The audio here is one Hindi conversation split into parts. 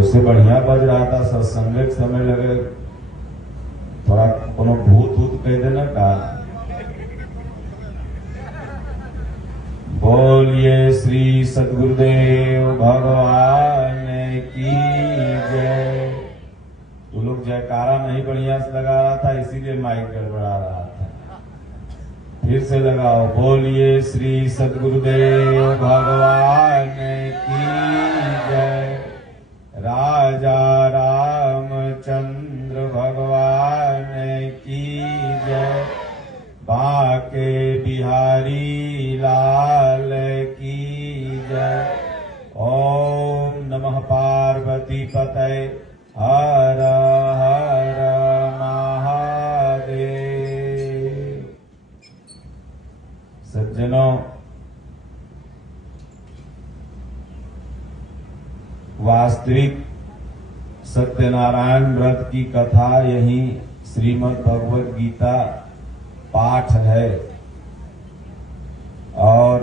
वैसे बढ़िया बज रहा था, सत्संग के समय लगे थोड़ा कोनो भूत भूत कह देना का। बोलिए श्री सद्गुरुदेव भगवान की जय। तू लोग जयकारा नहीं बढ़िया से लगा रहा था, इसीलिए माइक गड़बड़ा रहा था। फिर से लगाओ, बोलिए श्री सद्गुरुदेव भगवान की जय। राजा रामचंद्र भगवान की जय। बाके बिहारी लाल की जय। ओम नमः पार्वती पतये हर हर महादेव। सज्जनों, वास्तविक सत्यनारायण व्रत की कथा यही श्रीमद् भगवद गीता पाठ है। और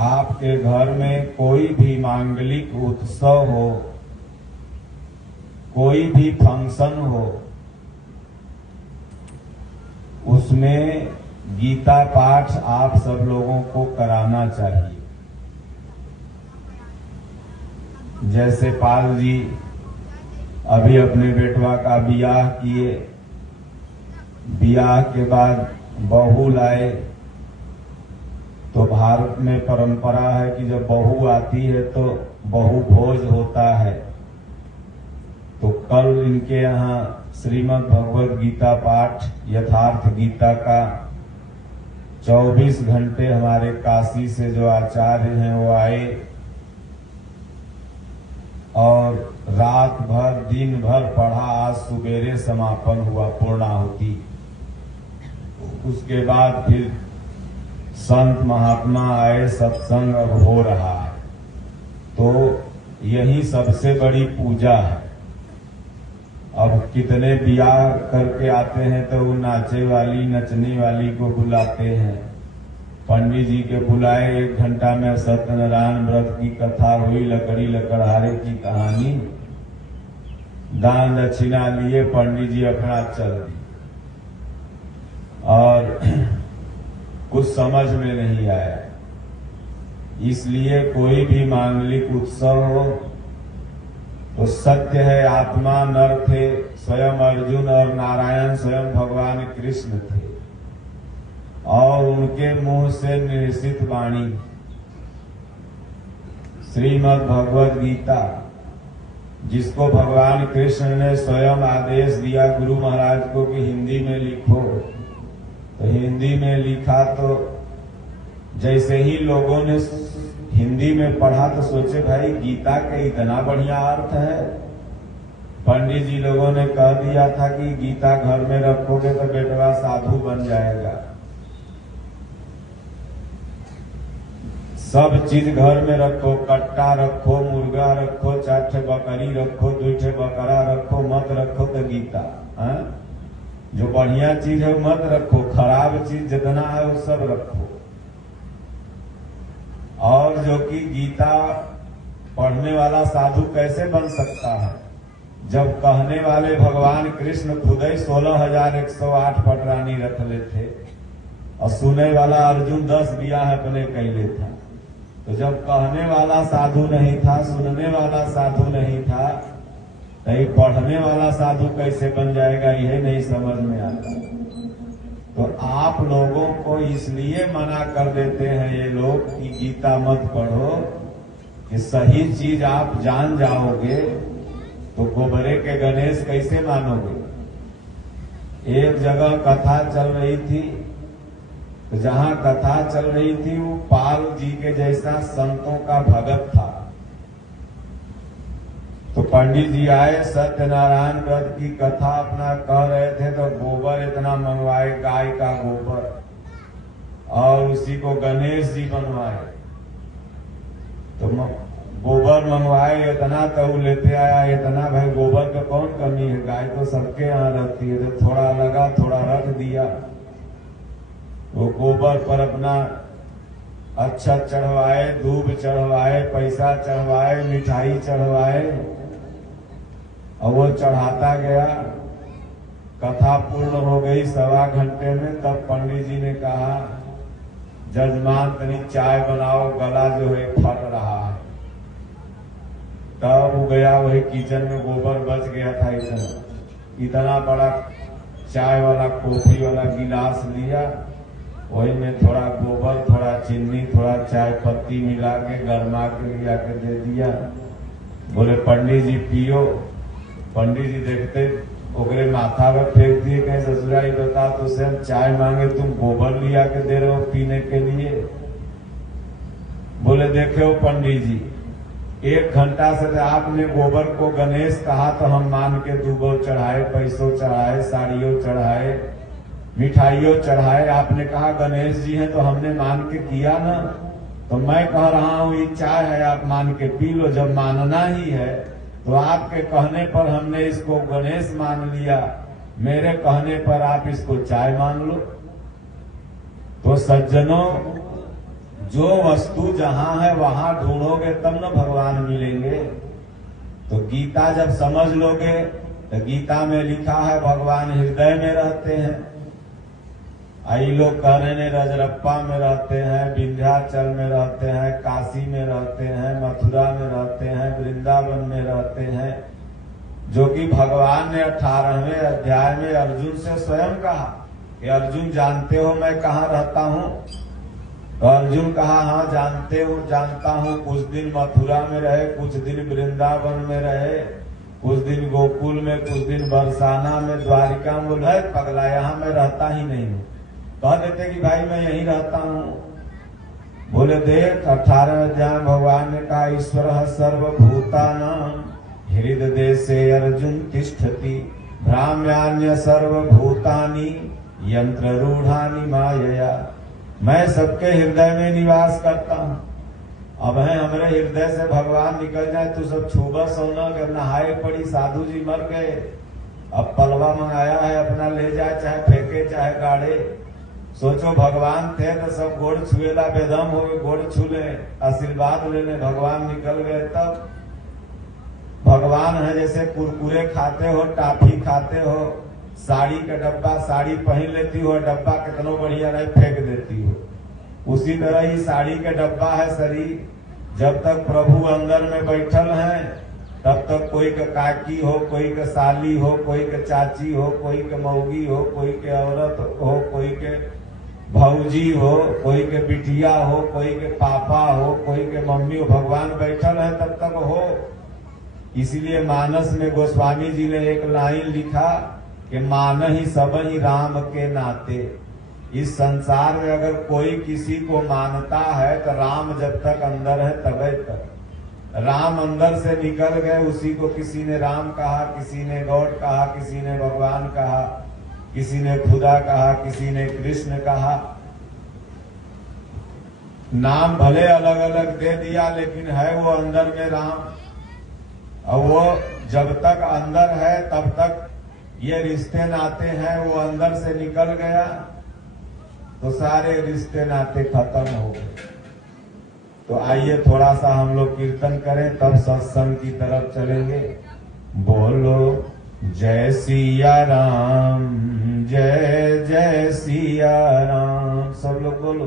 आपके घर में कोई भी मांगलिक उत्सव हो, कोई भी फंक्शन हो, उसमें गीता पाठ आप सब लोगों को कराना चाहिए। जैसे पाल जी अभी अपने बेटवा का बियाह किए, बियाह के बाद बहू लाए, तो भारत में परंपरा है कि जब बहू आती है तो बहू भोज होता है। तो कल इनके यहाँ श्रीमद् भगवद गीता पाठ यथार्थ गीता का 24 घंटे हमारे काशी से जो आचार्य हैं वो आए और रात भर दिन भर पढ़ा। आज सुबेरे समापन हुआ पूर्णाहुति। उसके बाद फिर संत महात्मा आए, सत्संग अब हो रहा है। तो यही सबसे बड़ी पूजा है। अब कितने बियाह करके आते हैं तो वो नाचे वाली नचने वाली को बुलाते हैं। पंडित जी के बुलाए, 1 घंटा में सत्यनारायण व्रत की कथा हुई, लकड़ी लकड़हारे की कहानी, दान दक्षिणा लिए, पंडित जी अपना चल दी और कुछ समझ में नहीं आया। इसलिए कोई भी मांगलिक उत्सव हो तो सत्य है आत्मा नर थे, स्वयं अर्जुन और नारायण स्वयं भगवान कृष्ण थे और उनके मुंह से निर्सित वाणी श्रीमद् भगवद गीता, जिसको भगवान कृष्ण ने स्वयं आदेश दिया गुरु महाराज को कि हिंदी में लिखो, तो हिंदी में लिखा। तो जैसे ही लोगों ने हिंदी में पढ़ा तो सोचे भाई गीता का इतना बढ़िया अर्थ है। पंडित जी लोगों ने कह दिया था कि गीता घर में रखोगे तो बेटवा साधु बन जाएगा। सब चीज घर में रखो, कट्टा रखो, मुर्गा रखो, 4 ठे बकरी रखो, 2 ठे बकरा रखो, मत रखो तो गीता। जो बढ़िया चीज है मत रखो, खराब चीज जितना है वो सब रखो। और जो कि गीता पढ़ने वाला साधु कैसे बन सकता है, जब कहने वाले भगवान कृष्ण खुद ही 16,108 पटरानी रख लेते और सुने वाला अर्जुन 10 बियाह अपने कैले था। तो जब कहने वाला साधु नहीं था, सुनने वाला साधु नहीं था, तो पढ़ने वाला साधु कैसे बन जाएगा, यह नहीं समझ में आता। तो आप लोगों को इसलिए मना कर देते हैं ये लोग कि गीता मत पढ़ो, कि सही चीज आप जान जाओगे तो गोबरे के गणेश कैसे मानोगे। एक जगह कथा चल रही थी, तो जहां कथा चल रही थी वो पाल जी के जैसा संतों का भगत था। तो पंडित जी आए, सत्यनारायण व्रत की कथा अपना कह रहे थे, तो गोबर इतना मंगवाए, गाय का गोबर, और उसी को गणेश जी बनवाए। तो गोबर मंगवाए इतना, तो वो लेते आया इतना। भाई गोबर का कौन कमी है, गाय तो सबके यहाँ रहती है। तो थोड़ा लगा, थोड़ा रख दिया। वो गोबर पर अपना अच्छा चढ़वाए, दूब चढ़वाए, पैसा चढ़वाए, मिठाई चढ़वाए, और वो चढ़ाता गया। कथा पूर्ण हो गई 1.25 घंटे में। तब पंडित जी ने कहा, जजमान तनी चाय बनाओ, गला जो है फट रहा है। तब वो गया, वही किचन में गोबर बच गया था इतना बड़ा चाय वाला कॉफी वाला गिलास लिया, वही में थोड़ा गोबर, थोड़ा चीनी, थोड़ा चाय पत्ती मिला के गरमा के लिया के दे दिया। बोले पंडित जी पियो। पंडित जी देखते ओकरे माथा पर फेंक दिए, कहीं ससुराई बता तो से हम चाय मांगे, तुम गोबर लिया के दे रहे हो पीने के लिए। बोले देखे हो पंडित जी, 1 घंटा से आपने गोबर को गणेश कहा तो हम मान के दूबो चढ़ाए, पैसों चढ़ाए, साड़ियों चढ़ाए, मिठाइयों चढ़ाए। आपने कहा गणेश जी हैं तो हमने मान के किया ना। तो मैं कह रहा हूं ये चाय है, आप मान के पी लो। जब मानना ही है तो आपके कहने पर हमने इसको गणेश मान लिया, मेरे कहने पर आप इसको चाय मान लो। तो सज्जनों, जो वस्तु जहां है वहां ढूंढोगे तब न भगवान मिलेंगे। तो गीता जब समझ लोगे तो गीता में लिखा है भगवान हृदय में रहते हैं। आई लोग कह रहे हैं रजरप्पा में रहते हैं, विंध्याचल में रहते हैं, काशी में रहते हैं, मथुरा में रहते हैं, वृंदावन में रहते हैं, जो कि भगवान ने 18वें अध्याय में अर्जुन से स्वयं कहा कि अर्जुन जानते हो मैं कहाँ रहता हूँ। तो अर्जुन कहा हाँ जानते हो, जानता हूँ। कुछ दिन मथुरा में रहे, कुछ दिन वृंदावन में रहे, कुछ दिन गोकुल में, कुछ दिन बरसाना में, द्वारिका में। बोला पगला यहाँ मैं रहता ही नहीं हूँ। कह देते कि भाई मैं यहीं रहता हूँ। बोले देख 18वें अध्याय भगवान ने कहा ईश्वर सर्वभूतानां हृदय देशे अर्जुन तिष्ठति भ्राम्यान्य सर्वभूतानि यंत्र रूढ़ानि मायया। मैं सबके हृदय में निवास करता हूँ। अब है हमारे हृदय से भगवान निकल जाए तो सब छुबा सोना कर नहाए पड़ी, साधु जी मर गए, अब पलवा मंगाया है अपना ले जाए, चाहे फेंके चाहे गाड़े। सोचो भगवान थे तो सब गोड़ छुएला बेदम हो गए, गोड़ छू ले, आशीर्वाद लेने भगवान निकल गए। तब भगवान है जैसे कुरकुरे खाते हो, टाफी खाते हो, साड़ी का डब्बा साड़ी पहन लेती हो, डब्बा कितना बढ़िया रहे फेंक देती हो। उसी तरह ही साड़ी का डब्बा है शरीर। जब तक प्रभु अंदर में बैठल है तब तक कोई का काकी हो, कोई का साली हो, कोई का चाची हो, कोई के मौगी हो, कोई के औरत हो, कोई के भौजी हो, कोई के बिटिया हो, कोई के पापा हो, कोई के मम्मी हो। भगवान बैठल है तब तक हो। इसलिए मानस में गोस्वामी जी ने एक लाइन लिखा कि मान ही सब ही राम के नाते। इस संसार में अगर कोई किसी को मानता है तो राम जब तक अंदर है तभी तक। राम अंदर से निकल गए, उसी को किसी ने राम कहा, किसी ने गॉड कहा, किसी ने भगवान कहा, किसी ने खुदा कहा, किसी ने कृष्ण कहा। नाम भले अलग अलग दे दिया लेकिन है वो अंदर में राम। और वो जब तक अंदर है तब तक ये रिश्ते नाते हैं, वो अंदर से निकल गया तो सारे रिश्ते नाते खत्म हो गए। तो आइए थोड़ा सा हम लोग कीर्तन करें, तब सत्संग की तरफ चलेंगे। बोलो जय सिया राम, जय जय सिया राम। सब लोग बोलो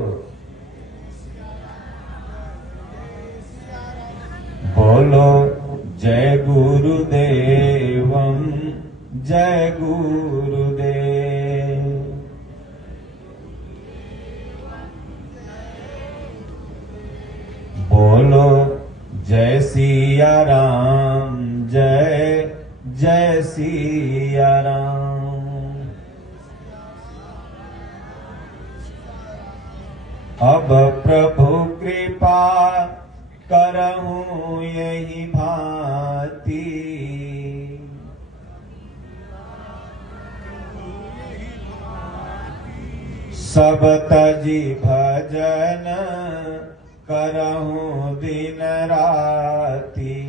बोलो जय गुरुदेवम, जय गुरुदेव। बोलो जय सिया राम, जय जय सिया राम। अब प्रभु कृपा करहूं यही भांति, सब तजी भजन करहूं दिन राती।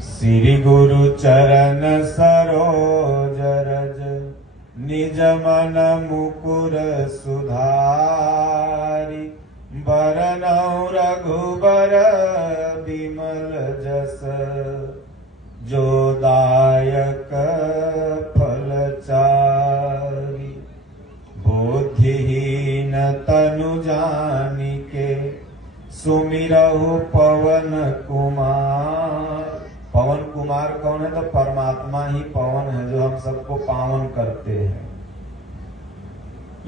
श्री गुरु चरण सरोज रज, निज मन मुकुर सुधारी। बरनौ रघुबर बिमल जस जो दायक फलचारी। बुद्धिहीन तनु जानिके सुमिरहु पवन कुमार। पवन कुमार कौन है? तो परमात्मा ही पवन है जो हम सबको पावन करते हैं।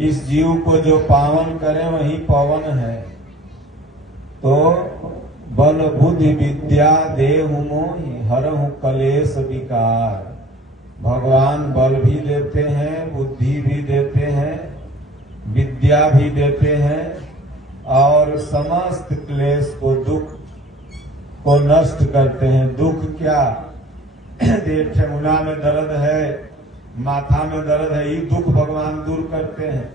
इस जीव को जो पावन करे वही पवन है। तो बल बुद्धि विद्या देहु मोहि हरहु कलेश विकार। भगवान बल भी देते हैं, बुद्धि भी देते हैं, विद्या भी देते हैं और समस्त क्लेश को दुख को नष्ट करते हैं। दुख क्या? ठेंगुना में दर्द है, माथा में दर्द है, ये दुख भगवान दूर करते हैं।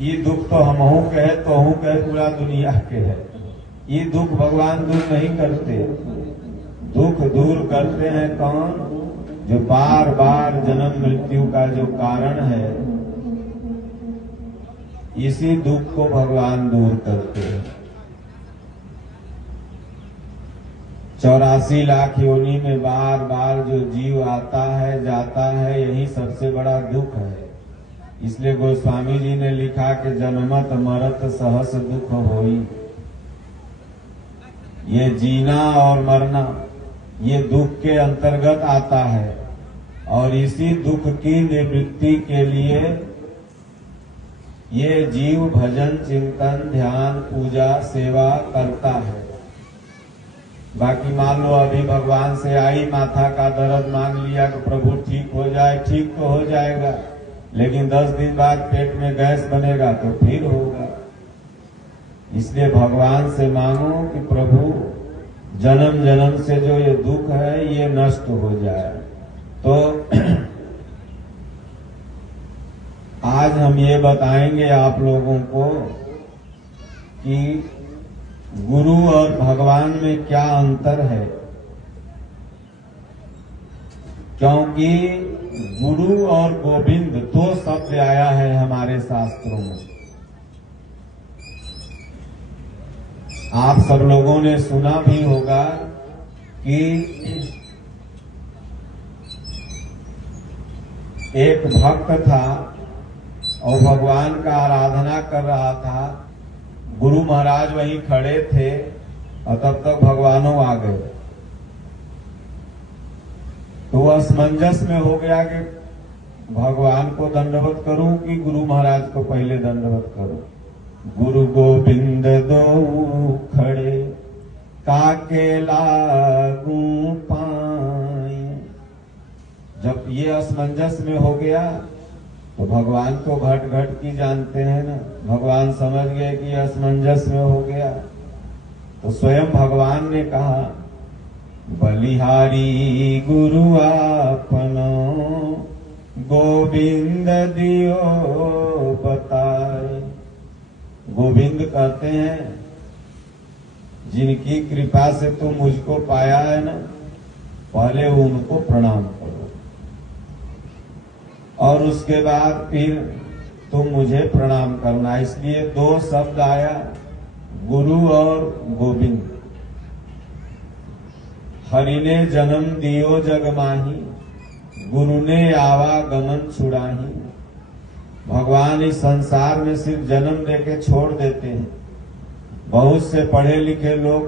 ये दुख तो हमहू कहे तो हूं कहे पूरा दुनिया के है, ये दुख भगवान दूर नहीं करते। दुख दूर करते हैं कौन? जो बार बार जन्म मृत्यु का जो कारण है, इसी दुख को भगवान दूर करते हैं। 84 लाख योनि में बार बार जो जीव आता है जाता है, यही सबसे बड़ा दुख है। इसलिए गोस्वामी जी ने लिखा कि जन्मत मरत सहस दुख होई। ये जीना और मरना ये दुख के अंतर्गत आता है और इसी दुख की निवृत्ति के लिए ये जीव भजन चिंतन ध्यान पूजा सेवा करता है। बाकी मान लो अभी भगवान से आई माथा का दर्द, मांग लिया कि प्रभु ठीक हो जाए, ठीक तो हो जाएगा, लेकिन 10 दिन बाद पेट में गैस बनेगा तो फिर होगा। इसलिए भगवान से मांगो कि प्रभु जन्म जन्म से जो ये दुख है ये नष्ट हो जाए। तो आज हम ये बताएंगे आप लोगों को कि गुरु और भगवान में क्या अंतर है, क्योंकि गुरु और गोविंद 2 शब्द आया है हमारे शास्त्रों में। आप सब लोगों ने सुना भी होगा कि एक भक्त था और भगवान का आराधना कर रहा था। गुरु महाराज वहीं खड़े थे और तब तक भगवानों आ गए। तो वह असमंजस में हो गया कि भगवान को दंडवत करूं कि गुरु महाराज को पहले दंडवत करूं। गुरु गोविंद दो खड़े काके लागू पाई। जब ये असमंजस में हो गया तो भगवान तो घट घट की जानते हैं ना। भगवान समझ गए कि असमंजस में हो गया तो स्वयं भगवान ने कहा, बलिहारी गुरु आपनो गोविंद दियो बताए। गोविंद कहते हैं जिनकी कृपा से तुम मुझको पाया है ना, पहले उनको प्रणाम करो और उसके बाद फिर तुम मुझे प्रणाम करना। इसलिए 2 शब्द आया, गुरु और गोविंद। हरि ने जन्म दियो जग माही, गुरु ने आवागमन छुड़ाही। भगवान इस संसार में सिर्फ जन्म देके छोड़ देते हैं। बहुत से पढ़े लिखे लोग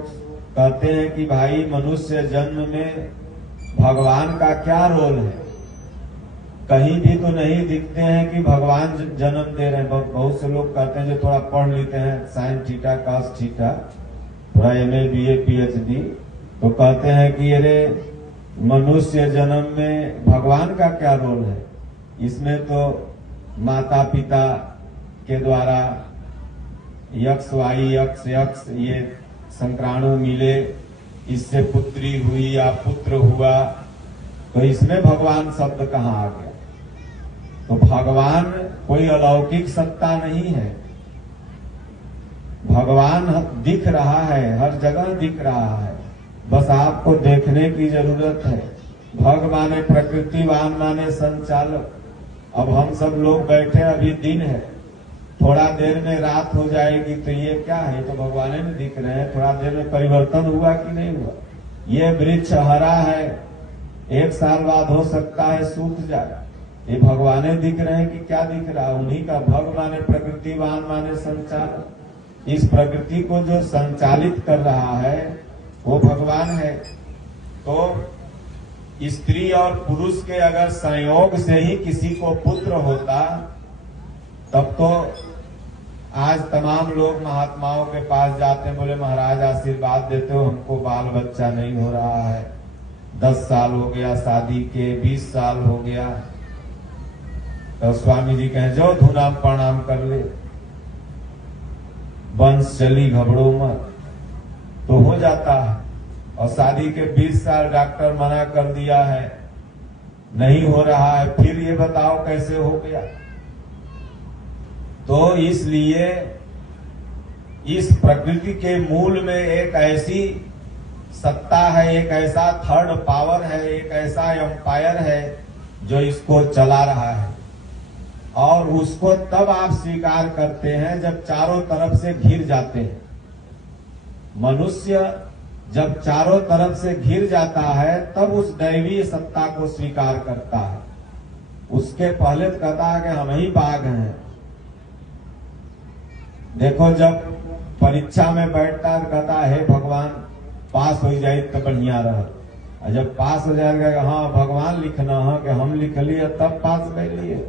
कहते हैं कि भाई मनुष्य जन्म में भगवान का क्या रोल है, कहीं भी तो नहीं दिखते हैं कि भगवान जन्म दे रहे हैं। बहुत से लोग कहते हैं जो थोड़ा पढ़ लेते हैं साइन थीटा कास थीटा, थोड़ा MA BA PhD, तो कहते हैं कि अरे मनुष्य जन्म में भगवान का क्या रोल है। इसमें तो माता पिता के द्वारा यक्ष वाई यक्ष यक्ष ये संक्राणु मिले, इससे पुत्री हुई या पुत्र हुआ, तो इसमें भगवान शब्द कहाँ आ गया। तो भगवान कोई अलौकिक सत्ता नहीं है। भगवान दिख रहा है, हर जगह दिख रहा है, बस आपको देखने की जरूरत है। भग माने प्रकृति, वान माने संचालक। अब हम सब लोग बैठे, अभी दिन है, थोड़ा देर में रात हो जाएगी तो ये क्या है, ये तो भगवान ने दिख रहे हैं। थोड़ा देर में परिवर्तन हुआ कि नहीं हुआ। ये वृक्ष हरा है, 1 साल बाद हो सकता है सूख जाए। ये भगवान दिख रहे हैं कि क्या दिख रहा है। उन्हीं का भग माने प्रकृतिवान माने संचालक। इस प्रकृति को जो संचालित कर रहा है वो भगवान है। तो स्त्री और पुरुष के अगर संयोग से ही किसी को पुत्र होता तब तो आज तमाम लोग महात्माओं के पास जाते हैं, बोले महाराज आशीर्वाद देते हो, हमको बाल बच्चा नहीं हो रहा है, 10 साल हो गया शादी के, 20 साल हो गया। तो स्वामी जी कहें जाओ धूनाम प्रणाम कर ले, वंश चली घबड़ो मत, तो हो जाता है। और शादी के 20 साल डॉक्टर मना कर दिया है, नहीं हो रहा है, फिर ये बताओ कैसे हो गया। तो इसलिए इस प्रकृति के मूल में एक ऐसी सत्ता है, एक ऐसा थर्ड पावर है, एक ऐसा एम्पायर है जो इसको चला रहा है। और उसको तब आप स्वीकार करते हैं जब चारों तरफ से घिर जाते हैं। मनुष्य जब चारों तरफ से घिर जाता है तब उस दैवीय सत्ता को स्वीकार करता है। उसके पहले तो कहता है कि हम ही बाघ हैं। देखो जब परीक्षा में बैठता है तो कहता है हे भगवान पास हो जाए तो बढ़िया रह, और जब पास हो जाएगा हाँ भगवान लिखना है कि हम लिख लिए तब पास कर लिए।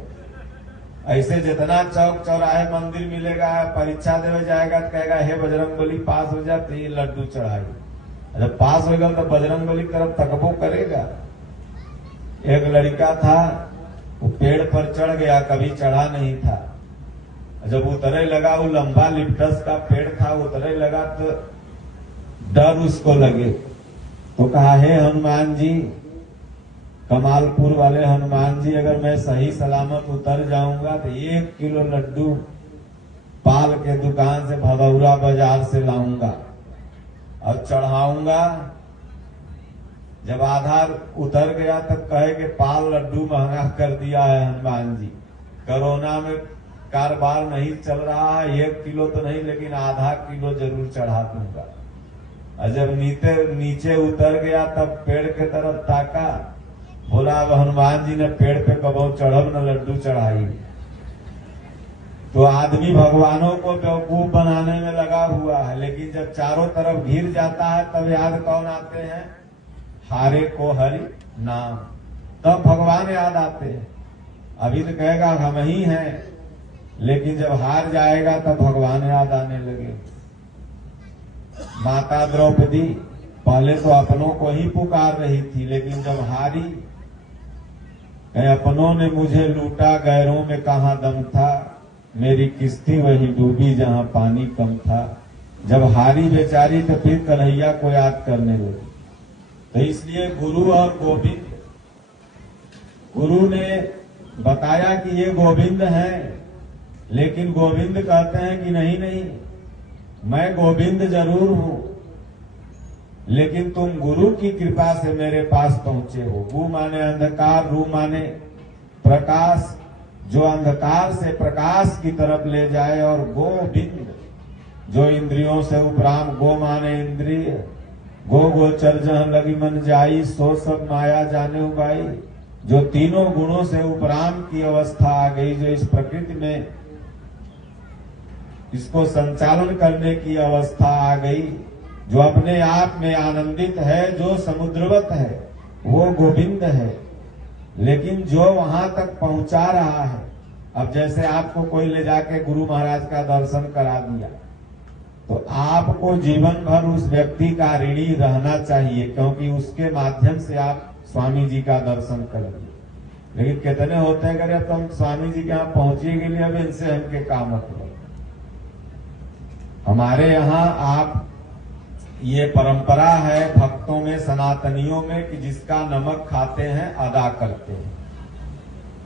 ऐसे जितना चौक चौराहे मंदिर मिलेगा, परीक्षा देवे जाएगा तो कहेगा हे बजरंगबली पास हो जाते ये लड्डू चढ़ाई। जब पास होगा तो बजरंगबली की तरफ तकबो करेगा। एक लड़का था वो पेड़ पर चढ़ गया, कभी चढ़ा नहीं था। जब उतरे लगा, वो लंबा लिप्टस का पेड़ था, उतरे लगा तो डर उसको लगे तो कहा हे हनुमान जी, कमालपुर वाले हनुमान जी, अगर मैं सही सलामत उतर जाऊंगा तो 1 किलो लड्डू पाल के दुकान से भदौरा बाजार से लाऊंगा और चढ़ाऊंगा। जब आधार उतर गया तब कहे कि पाल लड्डू महंगा कर दिया है हनुमान जी, कोरोना में कारोबार नहीं चल रहा है, 1 किलो तो नहीं लेकिन आधा किलो जरूर चढ़ा दूंगा। और जब नीचे उतर गया तब पेड़ के तरफ ताका, बोला अब हनुमान जी ने पेड़ पे कबो चढ़ब न लड्डू चढ़ाई। तो आदमी भगवानों को बेवकूफ बनाने में लगा हुआ है, लेकिन जब चारों तरफ घिर जाता है तब याद कौन आते हैं, हारे को हरि नाम, तब भगवान याद आते हैं। अभी तो कहेगा हम ही हैं, लेकिन जब हार जाएगा तब भगवान याद आने लगे। माता द्रौपदी पहले तो अपनों को ही पुकार रही थी, लेकिन जब हारी, अपनों ने मुझे लूटा गैरों में कहां दम था, मेरी किस्ती वही डूबी जहां पानी कम था। जब हारी बेचारी तो फिर कन्हैया को याद करने लगी। तो इसलिए गुरु और गोविंद, गुरु ने बताया कि ये गोविंद है, लेकिन गोविंद कहते हैं कि नहीं नहीं मैं गोविंद जरूर हूं, लेकिन तुम गुरु की कृपा से मेरे पास पहुंचे हो। गु माने अंधकार, रू माने प्रकाश, जो अंधकार से प्रकाश की तरफ ले जाए, और गोविंद जो इंद्रियों से उपराम, गो माने इंद्रिय, गो गोचर जहां लगी मन जाई, सो सब माया जाने उबाई। जो तीनों गुणों से उपराम की अवस्था आ गई, जो इस प्रकृति में इसको संचालन करने की अवस्था आ गई, जो अपने आप में आनंदित है, जो समुद्रवत है, वो गोविंद है। लेकिन जो वहां तक पहुंचा रहा है, अब जैसे आपको कोई ले जाके गुरु महाराज का दर्शन करा दिया, तो आपको जीवन भर उस व्यक्ति का ऋणी रहना चाहिए, क्योंकि उसके माध्यम से आप स्वामी जी का दर्शन करेंगे। लेकिन कितने होते हैं अगर तुम स्वामी जी के यहाँ पहुंचे के लिए अब इनसे हमके काम मतलब। हमारे यहाँ आप ये परंपरा है भक्तों में, सनातनियों में, कि जिसका नमक खाते हैं अदा करते हैं।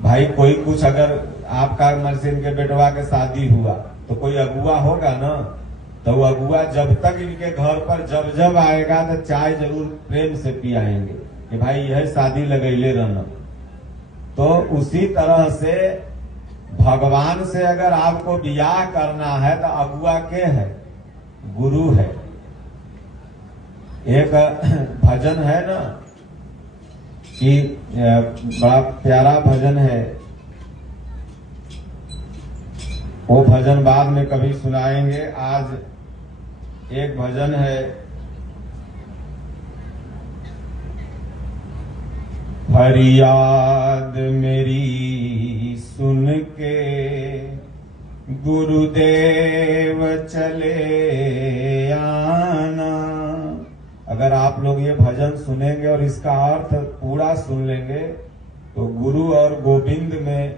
भाई कोई कुछ अगर आपका मर्सिन के बेटवा के शादी हुआ तो कोई अगुआ होगा ना, तो वो अगुआ जब तक इनके घर पर जब जब आएगा तो चाय जरूर प्रेम से पियाएंगे कि भाई यह शादी लगैले रहना। तो उसी तरह से भगवान से अगर आपको बियाह करना है तो अगुआ के है? गुरु है। एक भजन है ना कि बड़ा प्यारा भजन है, वो भजन बाद में कभी सुनाएंगे। आज एक भजन है, फरियाद मेरी सुन के गुरुदेव चले आना। अगर आप लोग ये भजन सुनेंगे और इसका अर्थ पूरा सुन लेंगे तो गुरु और गोविंद में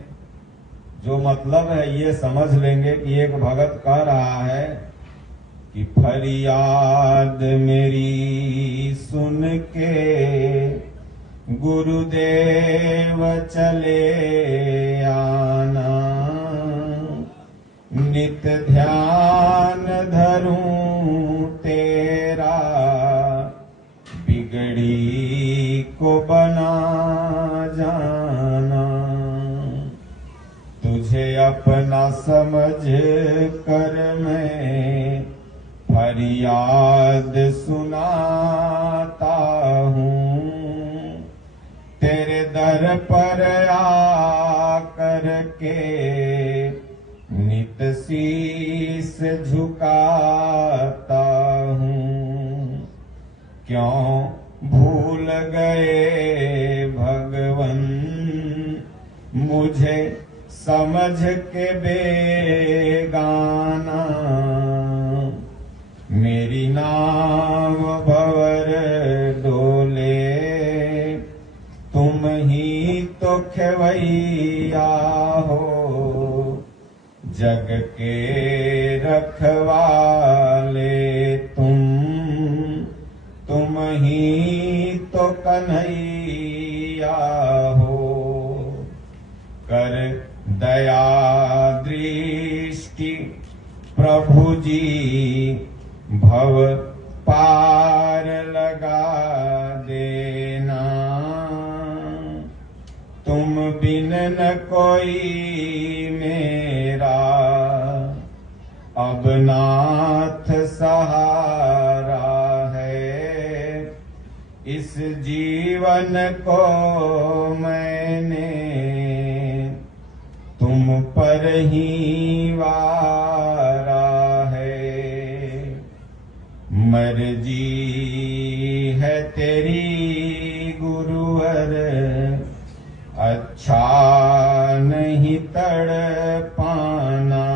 जो मतलब है ये समझ लेंगे कि एक भगत कह रहा है कि फरियाद मेरी सुन के गुरुदेव चले आना। नित ध्यान धरूं तेरा बिगड़ी को बना जाना। तुझे अपना समझ कर मैं फरियाद सुनाता हूँ। तेरे दर पर आकर के नित शीस झुकाता हूँ। क्यों भूल गए भगवन मुझे समझ के बेगाना। मेरी नाव भंवर डोले तुम ही तो खेवैया हो। जग के रखवाले तुम ही तो कन्हैया हो। कर दया दृष्टि प्रभु जी भव पार लगा देना। तुम बिन न कोई मेरा अब नाथ सहारा है। इस जीवन को मैंने तुम पर ही वारा है। मर्जी है तेरी गुरुवर अच्छा नहीं तड़ पाना।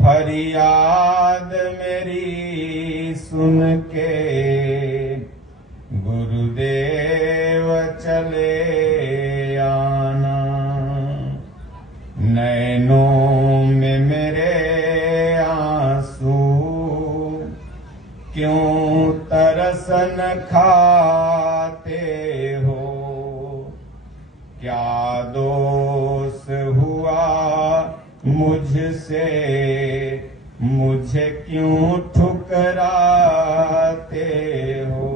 फरियाद मेरी सुन के गुरुदेव चले आना। नैनों में मेरे आंसू क्यों तरसन खाते हो। क्या दोष हुआ मुझसे मुझे क्यों ठुकराते हो।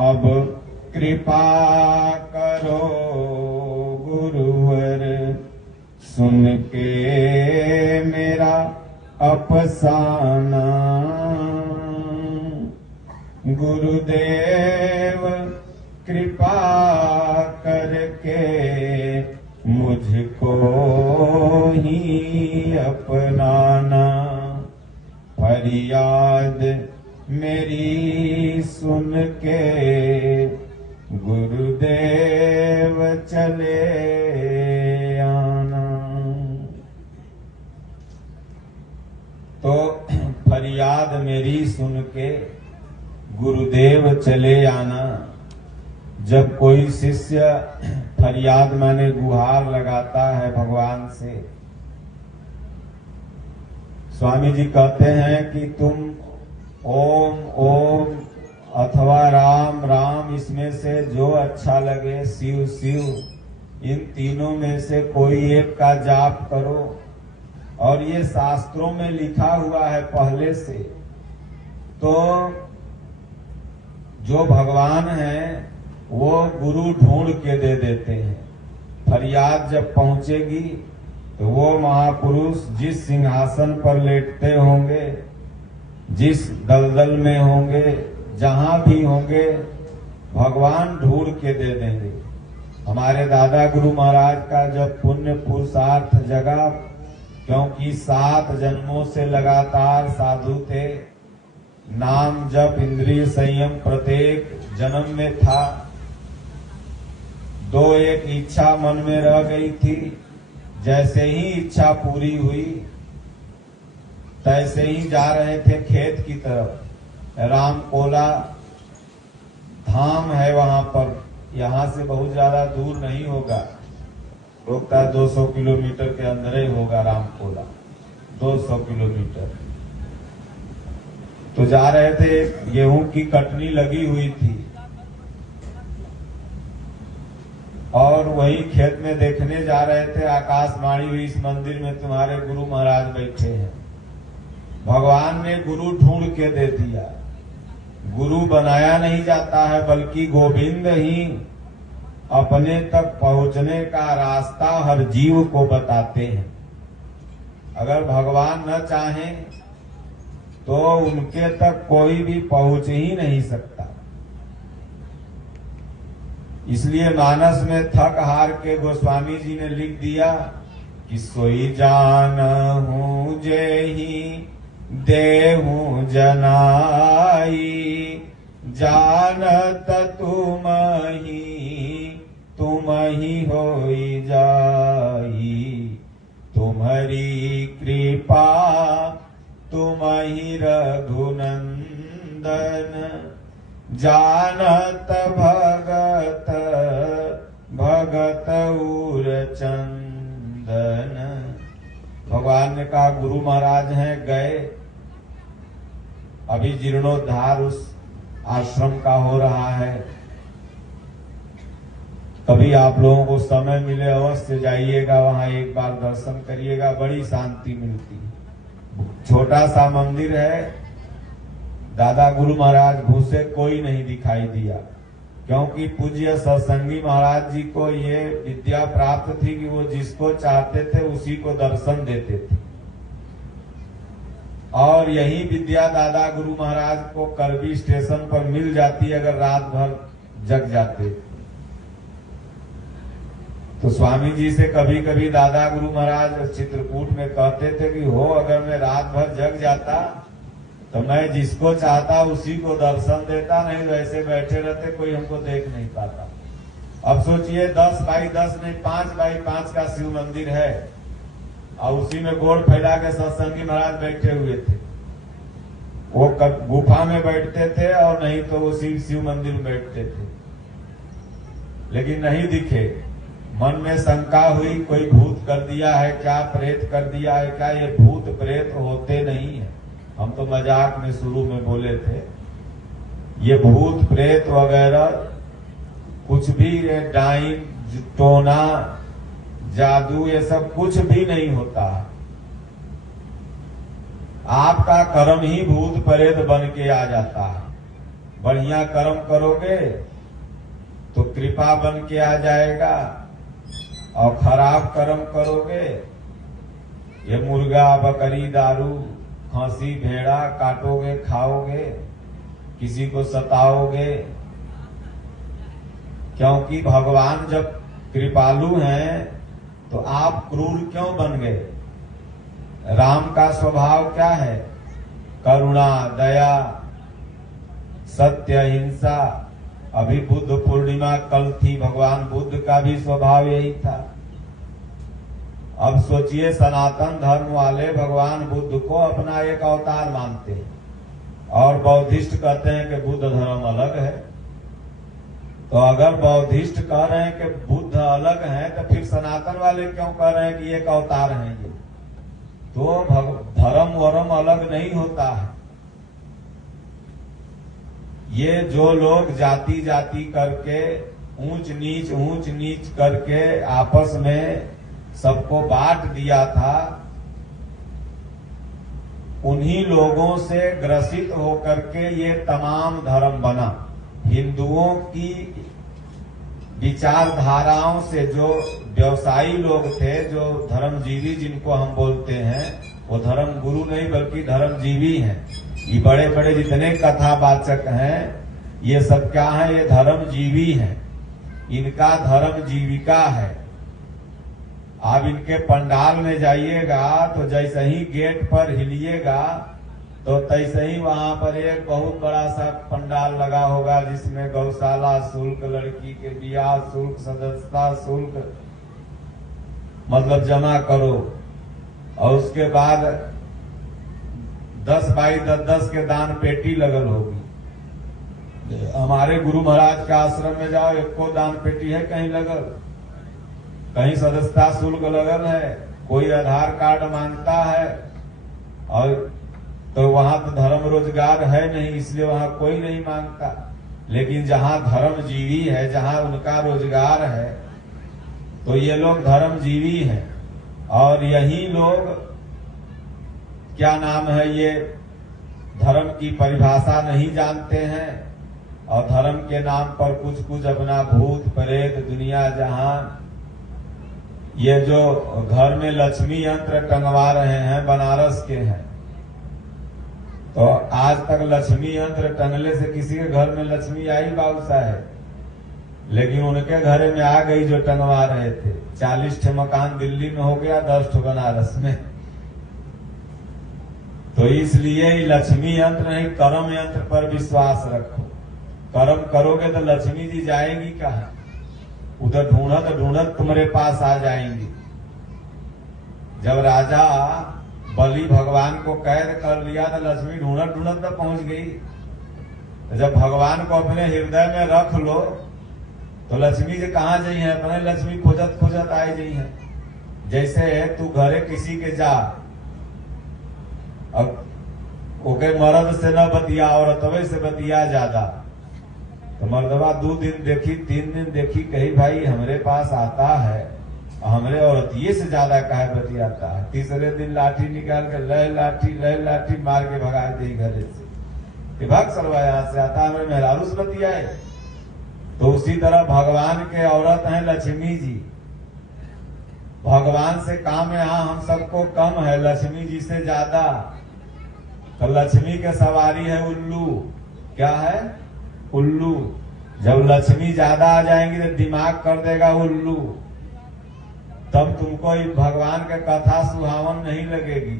अब कृपा करो गुरुवर सुन के मेरा अफसाना। गुरुदेव कृपा करके मुझको ही अपनाना। फरियाद मेरी सुन के गुरुदेव चले आना। तो फरियाद मेरी सुन के गुरुदेव चले आना। जब कोई शिष्य फरियाद माने गुहार लगाता है भगवान से, स्वामी जी कहते हैं कि तुम ओम ओम अथवा राम राम इसमें से जो अच्छा लगे, शिव शिव, इन तीनों में से कोई एक का जाप करो। और ये शास्त्रों में लिखा हुआ है पहले से। तो जो भगवान हैं वो गुरु ढूंढ के दे देते हैं। फरियाद जब पहुंचेगी तो वो महापुरुष जिस सिंहासन पर लेटते होंगे, जिस दलदल में होंगे, जहां भी होंगे, भगवान ढूंढ के दे देंगे। हमारे दादा गुरु महाराज का जब पुण्य पुरुषार्थ जगा, क्योंकि 7 जन्मों से लगातार साधु थे, नाम जप इंद्रिय संयम प्रत्येक जन्म में था, 2-1 इच्छा मन में रह गई थी। जैसे ही इच्छा पूरी हुई तैसे ही जा रहे थे खेत की तरफ। रामकोला धाम है वहां पर, यहां से बहुत ज्यादा दूर नहीं होगा, रोकता 200 किलोमीटर के अंदर ही होगा रामकोला, 200 किलोमीटर। तो जा रहे थे, गेहूं की कटनी लगी हुई थी और वही खेत में देखने जा रहे थे, आकाशवाणी हुई इस मंदिर में तुम्हारे गुरु महाराज बैठे हैं। भगवान ने गुरु ढूंढ के दे दिया। गुरु बनाया नहीं जाता है, बल्कि गोविंद ही अपने तक पहुंचने का रास्ता हर जीव को बताते हैं। अगर भगवान न चाहें तो उनके तक कोई भी पहुंच ही नहीं सकता। इसलिए मानस में थक हार के गोस्वामी जी ने लिख दिया कि सोई जानहु जेहि देहु जनाई, जानत तुम ही होई जाई, तुम्हारी कृपा तुम ही रघुनंदन, जानत भगत भगत उर चंदन। भगवान ने कहा गुरु महाराज हैं, गए, अभी जीर्णोद्धार उस आश्रम का हो रहा है। कभी आप लोगों को समय मिले अवश्य जाइएगा, वहां एक बार दर्शन करिएगा, बड़ी शांति मिलती है। छोटा सा मंदिर है। दादा गुरु महाराज घुसे, कोई नहीं दिखाई दिया, क्योंकि पूज्य सत्संगी महाराज जी को ये विद्या प्राप्त थी कि वो जिसको चाहते थे उसी को दर्शन देते थे। और यही विद्या दादा गुरु महाराज को करबी स्टेशन पर मिल जाती अगर रात भर जग जाते। तो स्वामी जी से कभी कभी दादा गुरु महाराज चित्रकूट में कहते थे कि हो अगर मैं रात भर जग जाता तो मैं जिसको चाहता उसी को दर्शन देता, नहीं तो ऐसे बैठे रहते, कोई हमको देख नहीं पाता। अब सोचिए 10 बाई 10 नहीं 5 बाई 5 का शिव मंदिर है और उसी में गोड़ फैला के सत्संगी महाराज बैठे हुए थे। वो गुफा में बैठते थे और नहीं तो वो शिव मंदिर में बैठते थे, लेकिन नहीं दिखे। मन में शंका हुई कोई भूत कर दिया है क्या, प्रेत कर दिया है क्या। ये भूत प्रेत होते नहीं है, हम तो मजाक में शुरू में बोले थे। ये भूत प्रेत वगैरह कुछ भी, डाइन टोना जादू ये सब कुछ भी नहीं होता। आपका कर्म ही भूत प्रेत बन के आ जाता है। बढ़िया कर्म करोगे तो कृपा बन के आ जाएगा, और खराब कर्म करोगे ये मुर्गा बकरी दारू खांसी भेड़ा काटोगे, खाओगे, किसी को सताओगे। क्योंकि भगवान जब कृपालु हैं तो आप क्रूर क्यों बन गए। राम का स्वभाव क्या है, करुणा दया सत्य हिंसा। अभी बुद्ध पूर्णिमा कल थी, भगवान बुद्ध का भी स्वभाव यही था। अब सोचिए सनातन धर्म वाले भगवान बुद्ध को अपना एक अवतार मानते हैं और बौद्धिस्ट कहते हैं कि बुद्ध धर्म अलग है। तो अगर बौद्धिस्ट कह रहे हैं कि बुद्ध अलग हैं तो फिर सनातन वाले क्यों कह रहे हैं कि एक अवतार हैं ये। तो धर्म वरम अलग नहीं होता है। ये जो लोग जाति जाति करके ऊंच नीच करके आपस में सबको बांट दिया था, उन्हीं लोगों से ग्रसित होकर के ये तमाम धर्म बना। हिंदुओं की विचारधाराओं से जो व्यवसायी लोग थे, जो धर्मजीवी जिनको हम बोलते हैं, वो धर्म गुरु नहीं बल्कि धर्मजीवी हैं। ये बड़े बड़े जितने कथावाचक हैं, ये सब क्या है? ये धर्मजीवी हैं। इनका धर्म जीविका है। आप इनके पंडाल में जाइएगा तो जैसे ही गेट पर हिलिएगा तो तैसे ही वहां पर एक बहुत बड़ा सा पंडाल लगा होगा, जिसमें गौशाला शुल्क, लड़की के ब्याह शुल्क, सदस्यता शुल्क मतलब जमा करो, और उसके बाद 10 बाई 10 के दान पेटी लगल होगी। हमारे गुरु महाराज के आश्रम में जाओ, एको दान पेटी है कहीं लगल? कहीं सदस्यता शुल्क लगल है? कोई आधार कार्ड मांगता है? और तो वहां तो धर्म रोजगार है नहीं, इसलिए वहां कोई नहीं मांगता। लेकिन जहां धर्मजीवी है, जहां उनका रोजगार है, तो ये लोग धर्मजीवी हैं। और यही लोग क्या नाम है, ये धर्म की परिभाषा नहीं जानते हैं, और धर्म के नाम पर कुछ कुछ अपना भूत प्रेत दुनिया जहान, ये जो घर में लक्ष्मी यंत्र टंगवा रहे हैं, बनारस के हैं, तो आज तक लक्ष्मी यंत्र टंगले से किसी के घर में लक्ष्मी आई बाबू साहब? लेकिन उनके घर में आ गई जो टंगवा रहे थे। 40 ठे मकान दिल्ली में हो गया, 10 ठे बनारस में। तो इसलिए लक्ष्मी यंत्र नहीं, कर्म यंत्र पर विश्वास रखो। कर्म करोगे तो लक्ष्मी जी जाएगी कहाँ? उधर ढूंढत ढूंढत तुम्हारे पास आ जाएंगी। जब राजा बलि भगवान को कैद कर लिया तो लक्ष्मी ढूंढत ढूंढत तो पहुंच गई। तो जब भगवान को अपने हृदय में रख लो तो लक्ष्मी जी कहाँ जाइ है? अपने लक्ष्मी खोजत खोजत आई जाइ है। जैसे तू घरे किसी के जा, अब ओके मर्द से न बतिया, औरतवे से बतिया ज्यादा, तो मर्दवा 2 दिन देखी 3 दिन देखी, कही भाई हमरे पास आता है, हमरे औरतिये से ज्यादा काहे बतियाता है। तीसरे दिन लाठी निकाल के लय लाठी मार के भगा दी घरे से कि भाग चलवा यहाँ से, आता हमें मेहरारू से बतियाए। तो उसी तरह भगवान के औरत हैं लक्ष्मी जी। भगवान से काम यहाँ हम सबको कम है, लक्ष्मी जी से ज्यादा। तो लक्ष्मी के सवारी है उल्लू। क्या है? उल्लू। जब लक्ष्मी ज्यादा आ जाएंगी तो दिमाग कर देगा उल्लू, तब तुमको भगवान के कथा सुहावन नहीं लगेगी।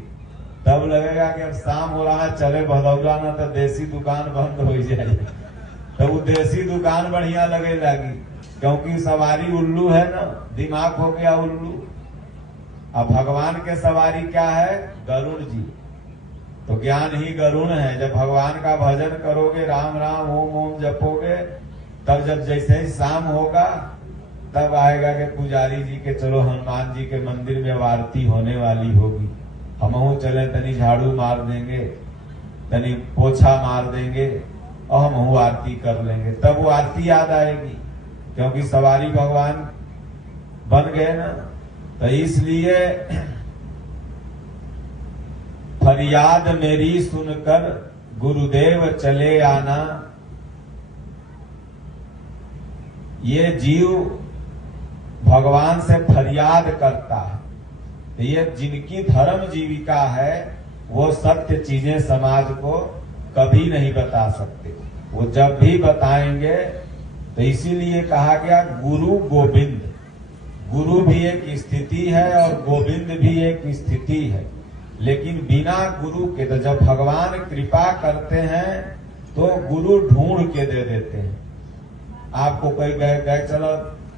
तब लगेगा कि अब शाम हो रहा है, चले भदौरा ना तो देसी दुकान बंद हो जाए। तो वो देसी दुकान बढ़िया लगे लगी, क्योंकि सवारी उल्लू है ना, दिमाग हो गया उल्लू। अब भगवान के सवारी क्या है? गरुड़ जी। तो ज्ञान ही गरुड़ है। जब भगवान का भजन करोगे, राम राम ओम ओम जपोगे, तब जब जैसे ही शाम होगा तब आएगा कि पुजारी जी के चलो हनुमान जी के मंदिर में आरती होने वाली होगी, हमहू चले तनी झाड़ू मार देंगे, तनी पोछा मार देंगे और हमहू आरती कर लेंगे। तब वो आरती याद आएगी, क्योंकि सवारी भगवान बन गए ना। तो इसलिए फरियाद मेरी सुनकर गुरुदेव चले आना। ये जीव भगवान से फरियाद करता है। ये जिनकी धर्म जीविका है वो सत्य चीजें समाज को कभी नहीं बता सकते। वो जब भी बताएंगे तो इसीलिए कहा गया गुरु गोविंद। गुरु भी एक स्थिति है और गोविंद भी एक स्थिति है, लेकिन बिना गुरु के, तो जब भगवान कृपा करते हैं तो गुरु ढूंढ के दे देते हैं। आपको कोई गए चलो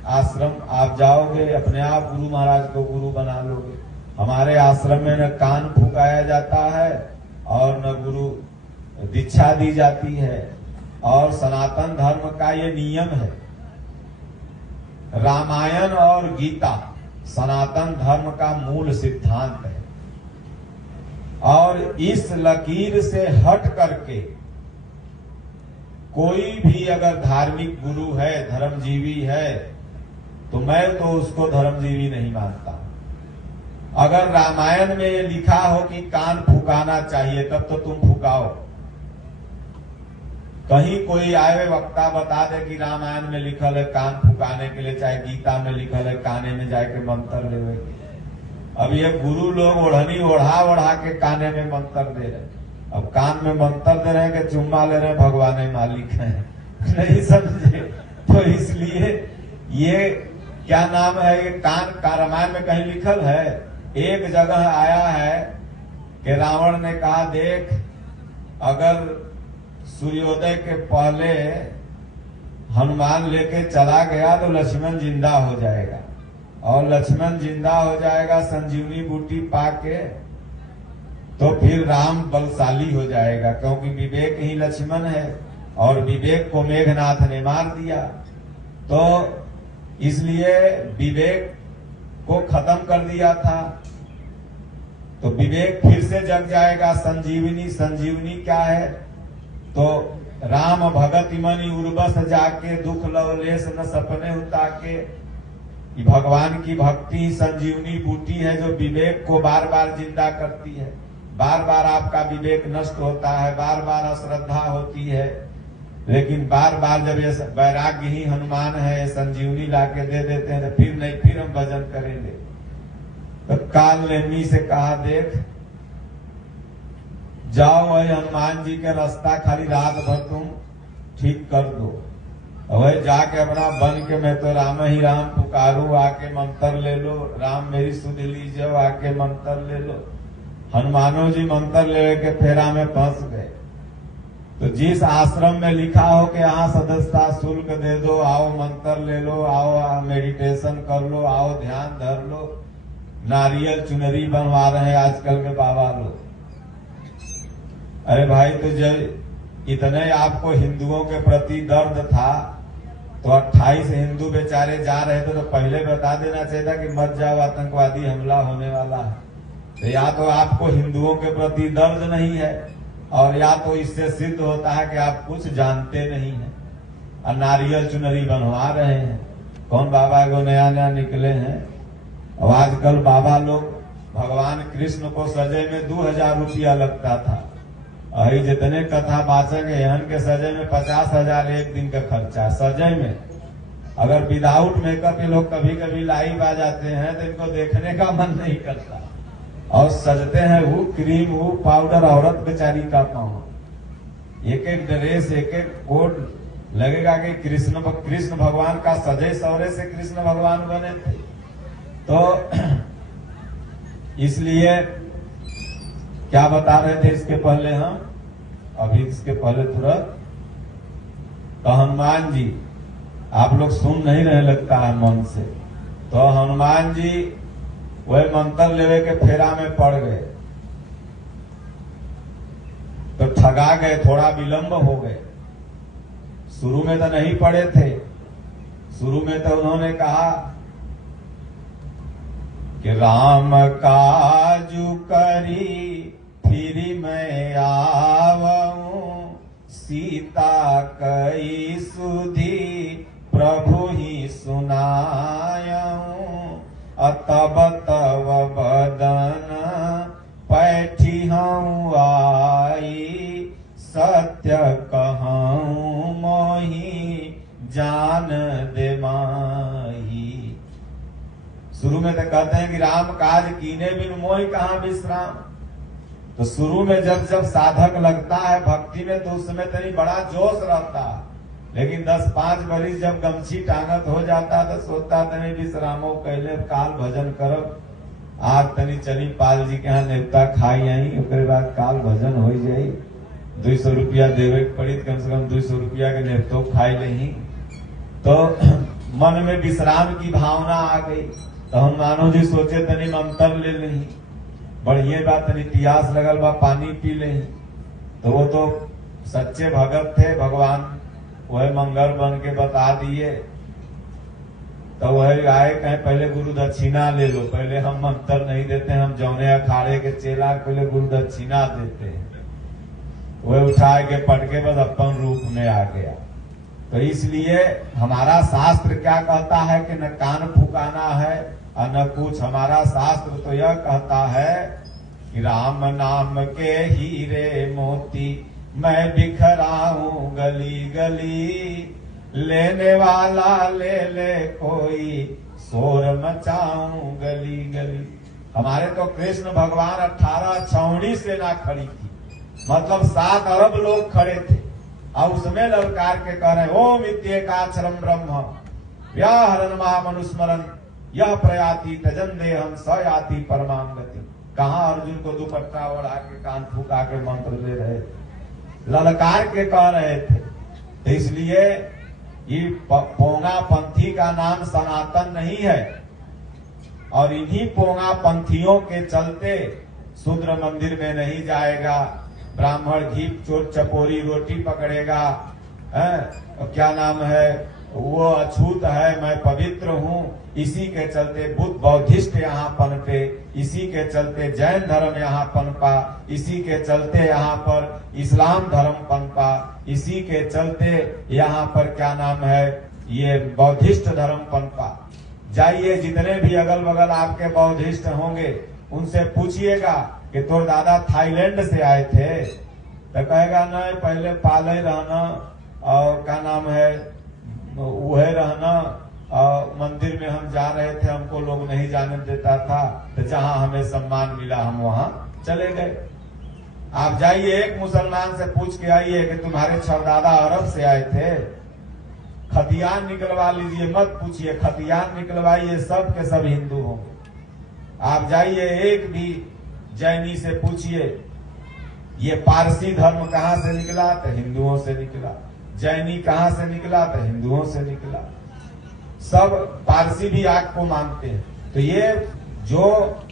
आश्रम, आप जाओगे अपने आप गुरु महाराज को गुरु बना लोगे। हमारे आश्रम में न कान फुकाया जाता है और न गुरु दीक्षा दी जाती है, और सनातन धर्म का ये नियम है। रामायण और गीता सनातन धर्म का मूल सिद्धांत है, और इस लकीर से हट करके कोई भी अगर धार्मिक गुरु है, धर्मजीवी है, तो मैं तो उसको धर्मजीवी नहीं मानता। अगर रामायण में ये लिखा हो कि कान फुकाना चाहिए, तब तो तुम फुकाओ। कहीं कोई आए वक्ता बता दे कि रामायण में लिखल है कान फुकाने के लिए, चाहे गीता में लिखल है काने में जाके मंत्र लेवे के। अब ये गुरु लोग ओढ़नी ओढ़ा ओढ़ा के काने में मंत्र दे रहे, अब कान में मंत्र दे रहे हैं कि चुम्मा ले रहे हैं भगवान मालिक है नहीं समझे। तो इसलिए ये क्या नाम है, ये कान का रामायण में कहीं लिखल है। एक जगह आया है कि रावण ने कहा देख अगर सूर्योदय के पहले हनुमान लेके चला गया तो लक्ष्मण जिंदा हो जाएगा, और लक्ष्मण जिंदा हो जाएगा संजीवनी बूटी पाके तो फिर राम बलशाली हो जाएगा, क्योंकि विवेक ही लक्ष्मण है और विवेक को मेघनाथ ने मार दिया। तो इसलिए विवेक को खत्म कर दिया था, तो विवेक फिर से जग जाएगा। संजीवनी, संजीवनी क्या है, तो राम भगत मनि उर्वस जाके दुख लवलेश न सपने उताके। भगवान की भक्ति संजीवनी बूटी है जो विवेक को बार बार जिंदा करती है। बार बार आपका विवेक नष्ट होता है, बार बार अश्रद्धा होती है, लेकिन बार बार जब ये वैराग्य ही हनुमान है, संजीवनी लाके दे देते हैं तो फिर नहीं, फिर हम भजन करेंगे। तो काल ने मी से कहा देख जाओ वही हनुमान जी के रास्ता खाली रात भर तुम ठीक कर दो, वही जाके अपना बन के मैं तो राम ही राम पुकारू आके मंत्र ले लो, राम मेरी सुध लीजिए आके मंत्र ले लो। हनुमानो जी मंत्र ले के फेरा में फंस गए। तो जिस आश्रम में लिखा हो कि यहाँ सदस्यता शुल्क दे दो, आओ मंत्र ले लो, आओ मेडिटेशन कर लो, आओ ध्यान धर लो, नारियल चुनरी बनवा रहे हैं आजकल के बाबा लोग। अरे भाई तो जब इतने आपको हिंदुओं के प्रति दर्द था तो 28 हिंदू बेचारे जा रहे थे तो पहले बता देना चाहिए था कि मत जाओ आतंकवादी हमला होने वाला है। तो या तो आपको हिंदुओं के प्रति दर्द नहीं है, और या तो इससे सिद्ध होता है कि आप कुछ जानते नहीं हैं और नारियल चुनरी बनवा रहे हैं। कौन बाबा को नया नया निकले हैं। अब आजकल बाबा लोग भगवान कृष्ण को सजे में 2000 रुपया लगता था, अही जितने कथा वाचक एहन के सजे में 50,000 एक दिन का खर्चा सजे में। अगर विदाउट मेकअप ये लोग कभी कभी लाइव आ जाते हैं तो इनको देखने का मन नहीं करता, और सजते हैं वो क्रीम वो पाउडर, औरत बेचारी का पाँव, एक एक ड्रेस एक एक कोट लगेगा कि कृष्ण भगवान का सजे सवरे से कृष्ण भगवान बने थे। तो इसलिए क्या बता रहे थे इसके पहले हम, अभी इसके पहले तुरंत तो हनुमान जी आप लोग सुन नहीं रहे लगता है मन से। तो हनुमान जी वह मंत्र लेवे के फेरा में पड़ गए तो ठगा गए, थोड़ा विलंब हो गए। शुरू में तो नहीं पड़े थे, शुरू में तो उन्होंने कहा कि राम काजू करी फिर मैं आवऊं, सीता कई सुधी प्रभु ही सुनायूं, तब तब बदन पैठी हूँ आई, सत्य कहूँ मोही जान दे माही। शुरू में तो कहते हैं कि राम काज कीने बिन मोहि कहाँ विश्राम। तो शुरू में जब जब साधक लगता है भक्ति में तो उस समय तनी बड़ा जोश रहता है, लेकिन 10-5 बरिस जब गमछी टांगत हो जाता तो सोचता तनी विश्रामो कहले काल भजन करब, आज तनी चली पाल जी के यहाँ नेवता खाई आई, उसके बाद काल भजन हो जाई, 200 रुपया देवे पड़ी, कम से कम 200 रुपया के नेवतो खाई नहीं। तो मन में विश्राम की भावना आ गई। तो हनुमानो जी सोचे तनी मंत्र ले नहीं, बढ़िया बात तनी प्यास लगल बा पानी पी ले। तो वो तो सच्चे भगत थे, भगवान वह मंगल बन के बता दिए। तो वह आए कहे पहले गुरु दक्षिणा ले लो, पहले हम मंत्र नहीं देते, हम जौने अखाड़े के चेला पहले गुरु दक्षिणा देते हैं। वह उठाए के पटके बस अपन रूप में आ गया। तो इसलिए हमारा शास्त्र क्या कहता है कि न कान फुकाना है और न कुछ। हमारा शास्त्र तो यह कहता है कि राम नाम के हीरे मोती मैं बिखराऊं गली गली, लेने वाला ले ले कोई, शोर मचाऊं गली गली। हमारे तो कृष्ण भगवान 18 छावनी सेना खड़ी थी, मतलब 7 अरब लोग खड़े थे, और उसमें ललकार के कह रहे ओम इत्येकाक्षरम ब्रह्म व्याहरण महामनुस्मरण यह प्रयाति तजन देहम स याति परमाम गति। कहा अर्जुन को दुपट्टा ओढ़ा के कान फूका के मंत्र दे रहे, ललकार के कह रहे थे। तो इसलिए ये पोंगा पंथी का नाम सनातन नहीं है, और इन्हीं पोंगा पंथियों के चलते शूद्र मंदिर में नहीं जाएगा, ब्राह्मण घी चोर चपोरी रोटी पकड़ेगा, क्या नाम है वो अछूत है मैं पवित्र हूँ, इसी के चलते बुद्ध बौद्धिस्ट यहाँ पनपे, इसी के चलते जैन धर्म यहाँ पनपा, इसी के चलते यहाँ पर इस्लाम धर्म पनपा, इसी के चलते यहाँ पर क्या नाम है ये बौद्धिस्ट धर्म पनपा। जाइए जितने भी अगल बगल आपके बौद्धिस्ट होंगे उनसे पूछिएगा कि तो दादा थाईलैंड से आए थे, तो कहेगा नहीं पहले पाले रहना और क्या नाम है वह रहना, मंदिर में हम जा रहे थे हमको लोग नहीं जाने देता था, तो जहां हमें सम्मान मिला हम वहां चले गए। आप जाइए एक मुसलमान से पूछ के आइए कि तुम्हारे छरदादा अरब से आए थे, खतियान निकलवा लीजिए, मत पूछिए, खतियान निकलवाइए, सब के सब हिंदू होंगे। आप जाइए एक भी जैनी से पूछिए ये पारसी धर्म कहाँ से निकला, तो हिंदुओं से निकला, जैनी कहाँ से निकला, तो हिंदुओं से निकला, सब पारसी भी आग को मानते हैं। तो ये जो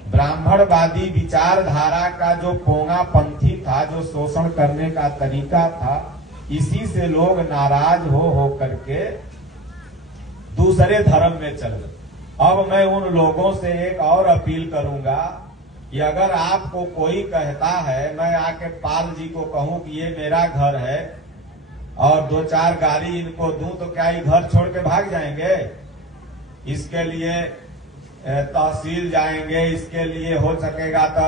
ब्राह्मणवादी विचारधारा का जो पोंगा पंथी था, जो शोषण करने का तरीका था, इसी से लोग नाराज हो करके दूसरे धर्म में चल गए। अब मैं उन लोगों से एक और अपील करूंगा कि अगर आपको कोई कहता है, मैं आके पाल जी को कहूं कि ये मेरा घर है और 2-4 गाड़ी इनको दूं, तो क्या ये घर छोड़ के भाग जाएंगे? इसके लिए तहसील जाएंगे, इसके लिए हो सकेगा तो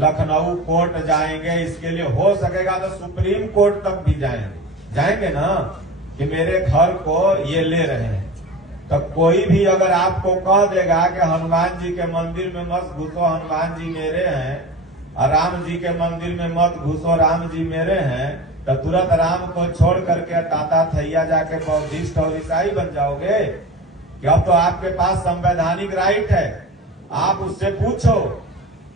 लखनऊ कोर्ट जाएंगे, इसके लिए हो सकेगा तो सुप्रीम कोर्ट तक भी जाएंगे ना कि मेरे घर को ये ले रहे हैं। तो कोई भी अगर आपको कह देगा कि हनुमान जी के मंदिर में मत घुसो, हनुमान जी मेरे हैं, और राम जी के मंदिर में मत घुसो, राम जी मेरे हैं, तो तुरंत राम को छोड़ करके ताता थैया जाके बौद्धिस्ट और ईसाई बन जाओगे? कि अब तो आपके पास संवैधानिक राइट है, आप उससे पूछो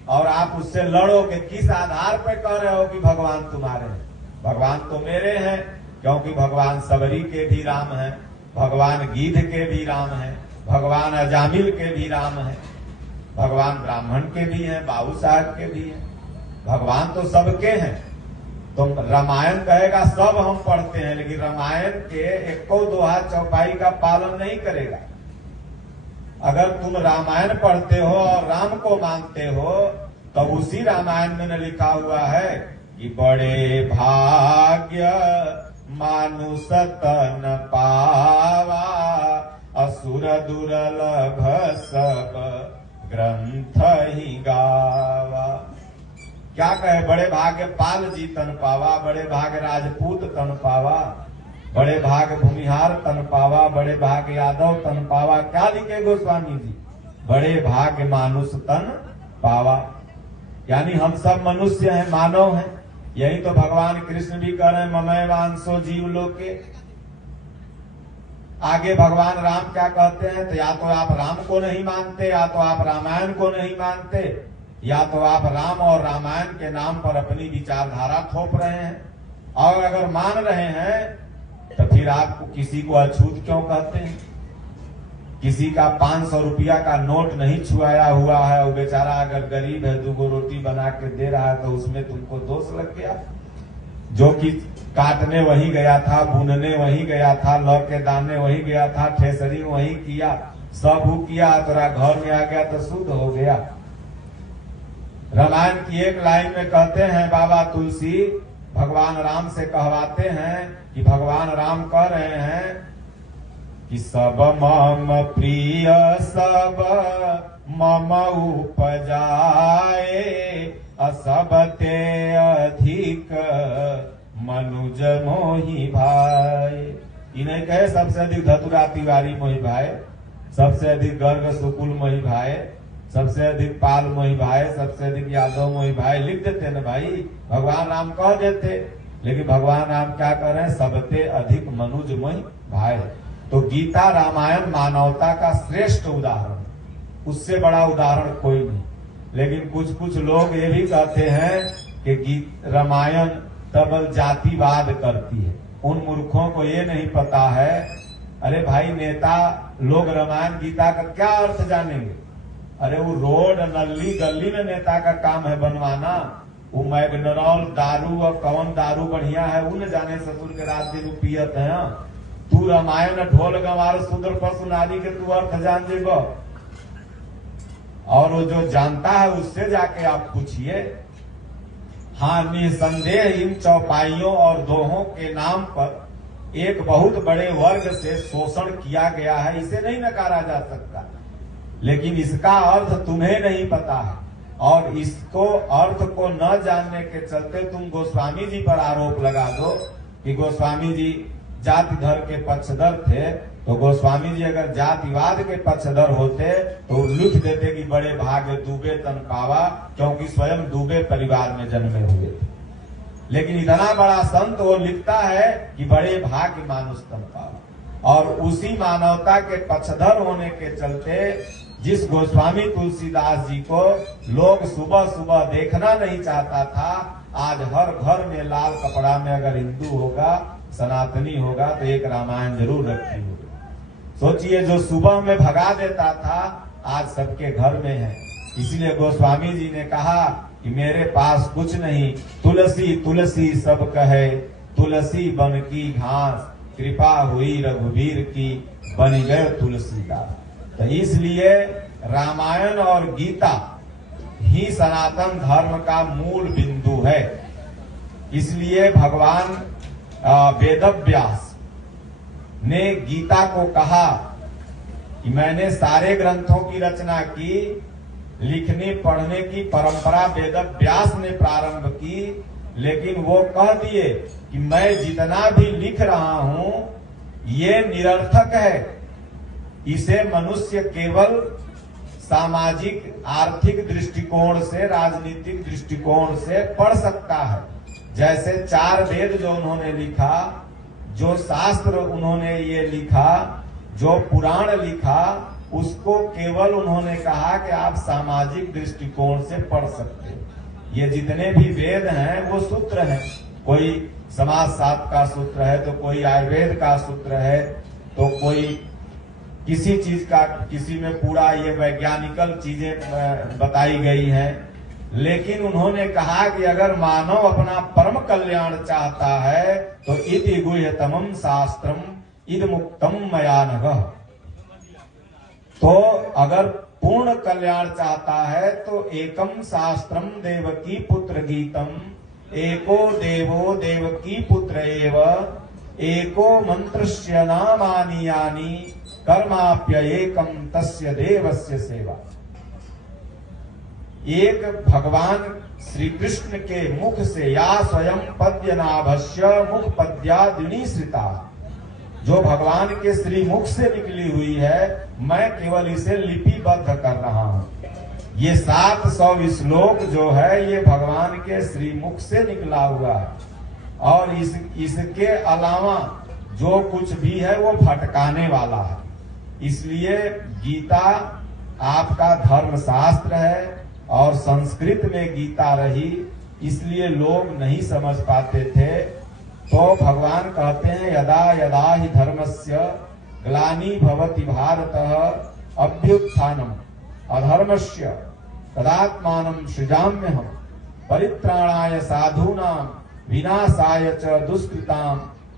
और आप उससे लड़ो कि किस आधार पर कह रहे हो कि भगवान तुम्हारे हैं। भगवान तो मेरे हैं, क्योंकि भगवान सबरी के भी राम हैं, भगवान गीध के भी राम हैं, भगवान अजामिल के भी राम हैं, भगवान ब्राह्मण के भी हैं, बाबू साहब के भी हैं, भगवान तो सबके हैं। तो रामायण कहेगा सब हम पढ़ते हैं, लेकिन रामायण के एको दोहा चौपाई का पालन नहीं करेगा। अगर तुम रामायण पढ़ते हो और राम को मानते हो, तब उसी रामायण में लिखा हुआ है कि बड़े भाग्य मानुष तन पावा, असुर दुर्लभ सब ग्रंथ ही गावा। क्या कहे? बड़े भाग्य पाल जी तन पावा, बड़े भाग्य राजपूत तन पावा, बड़े भाग्य भूमिहार तन पावा, बड़े भाग्य यादव तन पावा। क्या लिखे गोस्वामी जी? बड़े भाग्य मानुष तन पावा, यानी हम सब मनुष्य हैं, मानव हैं। यही तो भगवान कृष्ण भी कह रहे हैं ममैव वांसो जीव लोके। आगे भगवान राम क्या कहते हैं? तो या तो आप राम को नहीं मानते, या तो आप रामायण को नहीं मानते, या तो आप राम और रामायण के नाम पर अपनी विचारधारा थोप रहे हैं। और अगर मान रहे हैं तो फिर आपको किसी को अछूत क्यों कहते हैं? किसी का 500 रुपया का नोट नहीं छुआया हुआ है, वो बेचारा अगर गरीब है 2 रोटी बना के दे रहा है, तो उसमें तुमको दोष लग गया? जो कि काटने वही गया था, बुनने वही गया था, लौ के दाने वही गया था, ठेसरी वही किया, सब वो किया, तेरा घर में आ गया तो शुद्ध हो गया। रामायण की एक लाइन में कहते हैं बाबा तुलसी, भगवान राम से कहवाते हैं कि भगवान राम कह रहे हैं कि सब मम प्रिय सब मम उपजाए, असबते अधिक मनुज मोहि भाई। इन्हें कहे सबसे अधिक धतुरा तिवारी मोहि भाई, सबसे अधिक गर्ग सुकुल मोहि भाई, सबसे अधिक पाल मोहि भाई, सबसे अधिक यादव मोहि भाई लिख देते ना भाई, भगवान राम कह देते। लेकिन भगवान राम क्या कर रहे हैं, सबसे अधिक मनुज मोहि भाई। तो गीता रामायण मानवता का श्रेष्ठ उदाहरण, उससे बड़ा उदाहरण कोई नहीं। लेकिन कुछ कुछ लोग ये भी कहते हैं कि रामायण तब जातिवाद करती है। उन मूर्खों को ये नहीं पता है, अरे भाई नेता लोग रामायण गीता का क्या अर्थ जानेंगे। अरे वो रोड नली गली में नेता का काम है बनवाना, वो मैगनरॉल दारू और कौन दारू बढ़िया है वो न जाने, ससुर के रात दिन पियत है। तू रामायण ढोल गंवार शूद्र पशु नारी के तू अर्थ जान जेगो, और वो जो जानता है उससे जाके आप पूछिए। हाँ, निसंदेह इन चौपाइयों और दोहों के नाम पर एक बहुत बड़े वर्ग से शोषण किया गया है, इसे नहीं नकारा जा सकता। लेकिन इसका अर्थ तुम्हें नहीं पता है, और इसको अर्थ को न जानने के चलते तुम गोस्वामी जी पर आरोप लगा दो कि गोस्वामी जी जाति धर्म के पक्षधर थे। तो गोस्वामी जी अगर जातिवाद के पक्षधर होते तो लिख देते कि बड़े भाग्य डूबे तन पावा, क्योंकि स्वयं डूबे परिवार में जन्मे हुए थे। लेकिन इतना बड़ा संत वो लिखता है कि बड़े भाग्य मानुष तन पावा, और उसी मानवता के पक्षधर होने के चलते जिस गोस्वामी तुलसीदास जी को लोग सुबह सुबह देखना नहीं चाहता था, आज हर घर में लाल कपड़ा में अगर हिंदू होगा, सनातनी होगा, तो एक रामायण जरूर रखी होगी। सोचिए, जो सुबह में भगा देता था आज सबके घर में है। इसलिए गोस्वामी जी ने कहा कि मेरे पास कुछ नहीं, तुलसी तुलसी सब कहे, तुलसी बन की घास, कृपा हुई रघुवीर की, बन गए तुलसीदास। तो इसलिए रामायण और गीता ही सनातन धर्म का मूल बिंदु है। इसलिए भगवान वेदव्यास ने गीता को कहा कि मैंने सारे ग्रंथों की रचना की, लिखने पढ़ने की परंपरा वेदव्यास ने प्रारंभ की, लेकिन वो कह दिए कि मैं जितना भी लिख रहा हूं ये निरर्थक है। इसे मनुष्य केवल सामाजिक आर्थिक दृष्टिकोण से, राजनीतिक दृष्टिकोण से पढ़ सकता है। जैसे 4 वेद जो उन्होंने लिखा, जो शास्त्र उन्होंने ये लिखा, जो पुराण लिखा, उसको केवल उन्होंने कहा कि आप सामाजिक दृष्टिकोण से पढ़ सकते हैं। ये जितने भी वेद हैं वो सूत्र हैं, कोई समाजशास्त्र का सूत्र है, तो कोई आयुर्वेद का सूत्र है, तो कोई किसी चीज का, किसी में पूरा ये वैज्ञानिकल चीजें बताई गई हैं। लेकिन उन्होंने कहा कि अगर मानव अपना परम कल्याण चाहता है तो इति गुह्यतमं शास्त्रम इद मुक्तम मया नघ। तो अगर पूर्ण कल्याण चाहता है तो एकम शास्त्रम देवकी पुत्र गीतम, एको देवो देवकी पुत्र एव, एको मंत्रस्य नामानि यानि, कर्माप्येकम तस्य देवस्य सेवा। एक भगवान श्री कृष्ण के मुख से, या स्वयं पद्यनाभस्य मुख पद्यादिनी श्रिता, जो भगवान के श्री मुख से निकली हुई है, मैं केवल इसे लिपिबद्ध कर रहा हूं। ये 700 श्लोक जो है ये भगवान के श्री मुख से निकला हुआ है, और इसके अलावा जो कुछ भी है वो भटकाने वाला है। इसलिए गीता आपका धर्म शास्त्र है, और संस्कृत में गीता रही, इसलिए लोग नहीं समझ पाते थे। तो भगवान कहते हैं यदा यदा हि धर्मस्य ग्लानि भवति भारतः अभ्युत्थानम् अधर्मस्य तदात्मानं सृजाम्यहम् परित्राणाय साधूनां विनाशाय च दुष्कृतां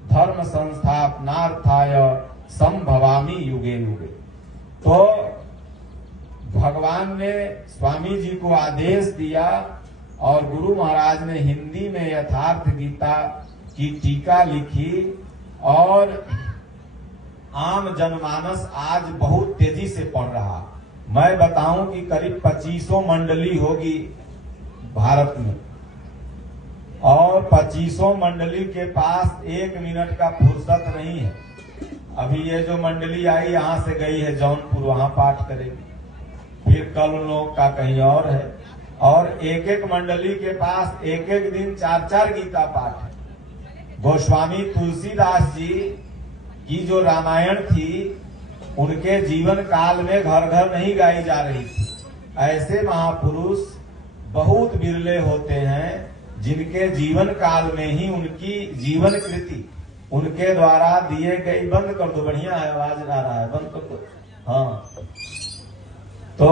धर्म संस्थापनार्थाय संभवामि युगे युगे। तो भगवान ने स्वामी जी को आदेश दिया, और गुरु महाराज ने हिंदी में यथार्थ गीता की टीका लिखी, और आम जनमानस आज बहुत तेजी से पढ़ रहा। मैं बताऊं कि करीब 25 मंडली होगी भारत में, और 25 मंडली के पास 1 मिनट का फुर्सत नहीं है। अभी ये जो मंडली आई यहाँ से गई है जौनपुर, वहां पाठ करेगी, फिर कल लोग का कहीं और है, और एक एक मंडली के पास एक एक दिन 4-4 गीता पाठ है। गोस्वामी तुलसीदास जी की जो रामायण थी, उनके जीवन काल में घर घर नहीं गाई जा रही थी। ऐसे महापुरुष बहुत बिरले होते हैं जिनके जीवन काल में ही उनकी जीवन कृति उनके द्वारा दिए गई। बंद कर दो, बढ़िया है, आवाज आ रहा है, बंद कर दो। हाँ, तो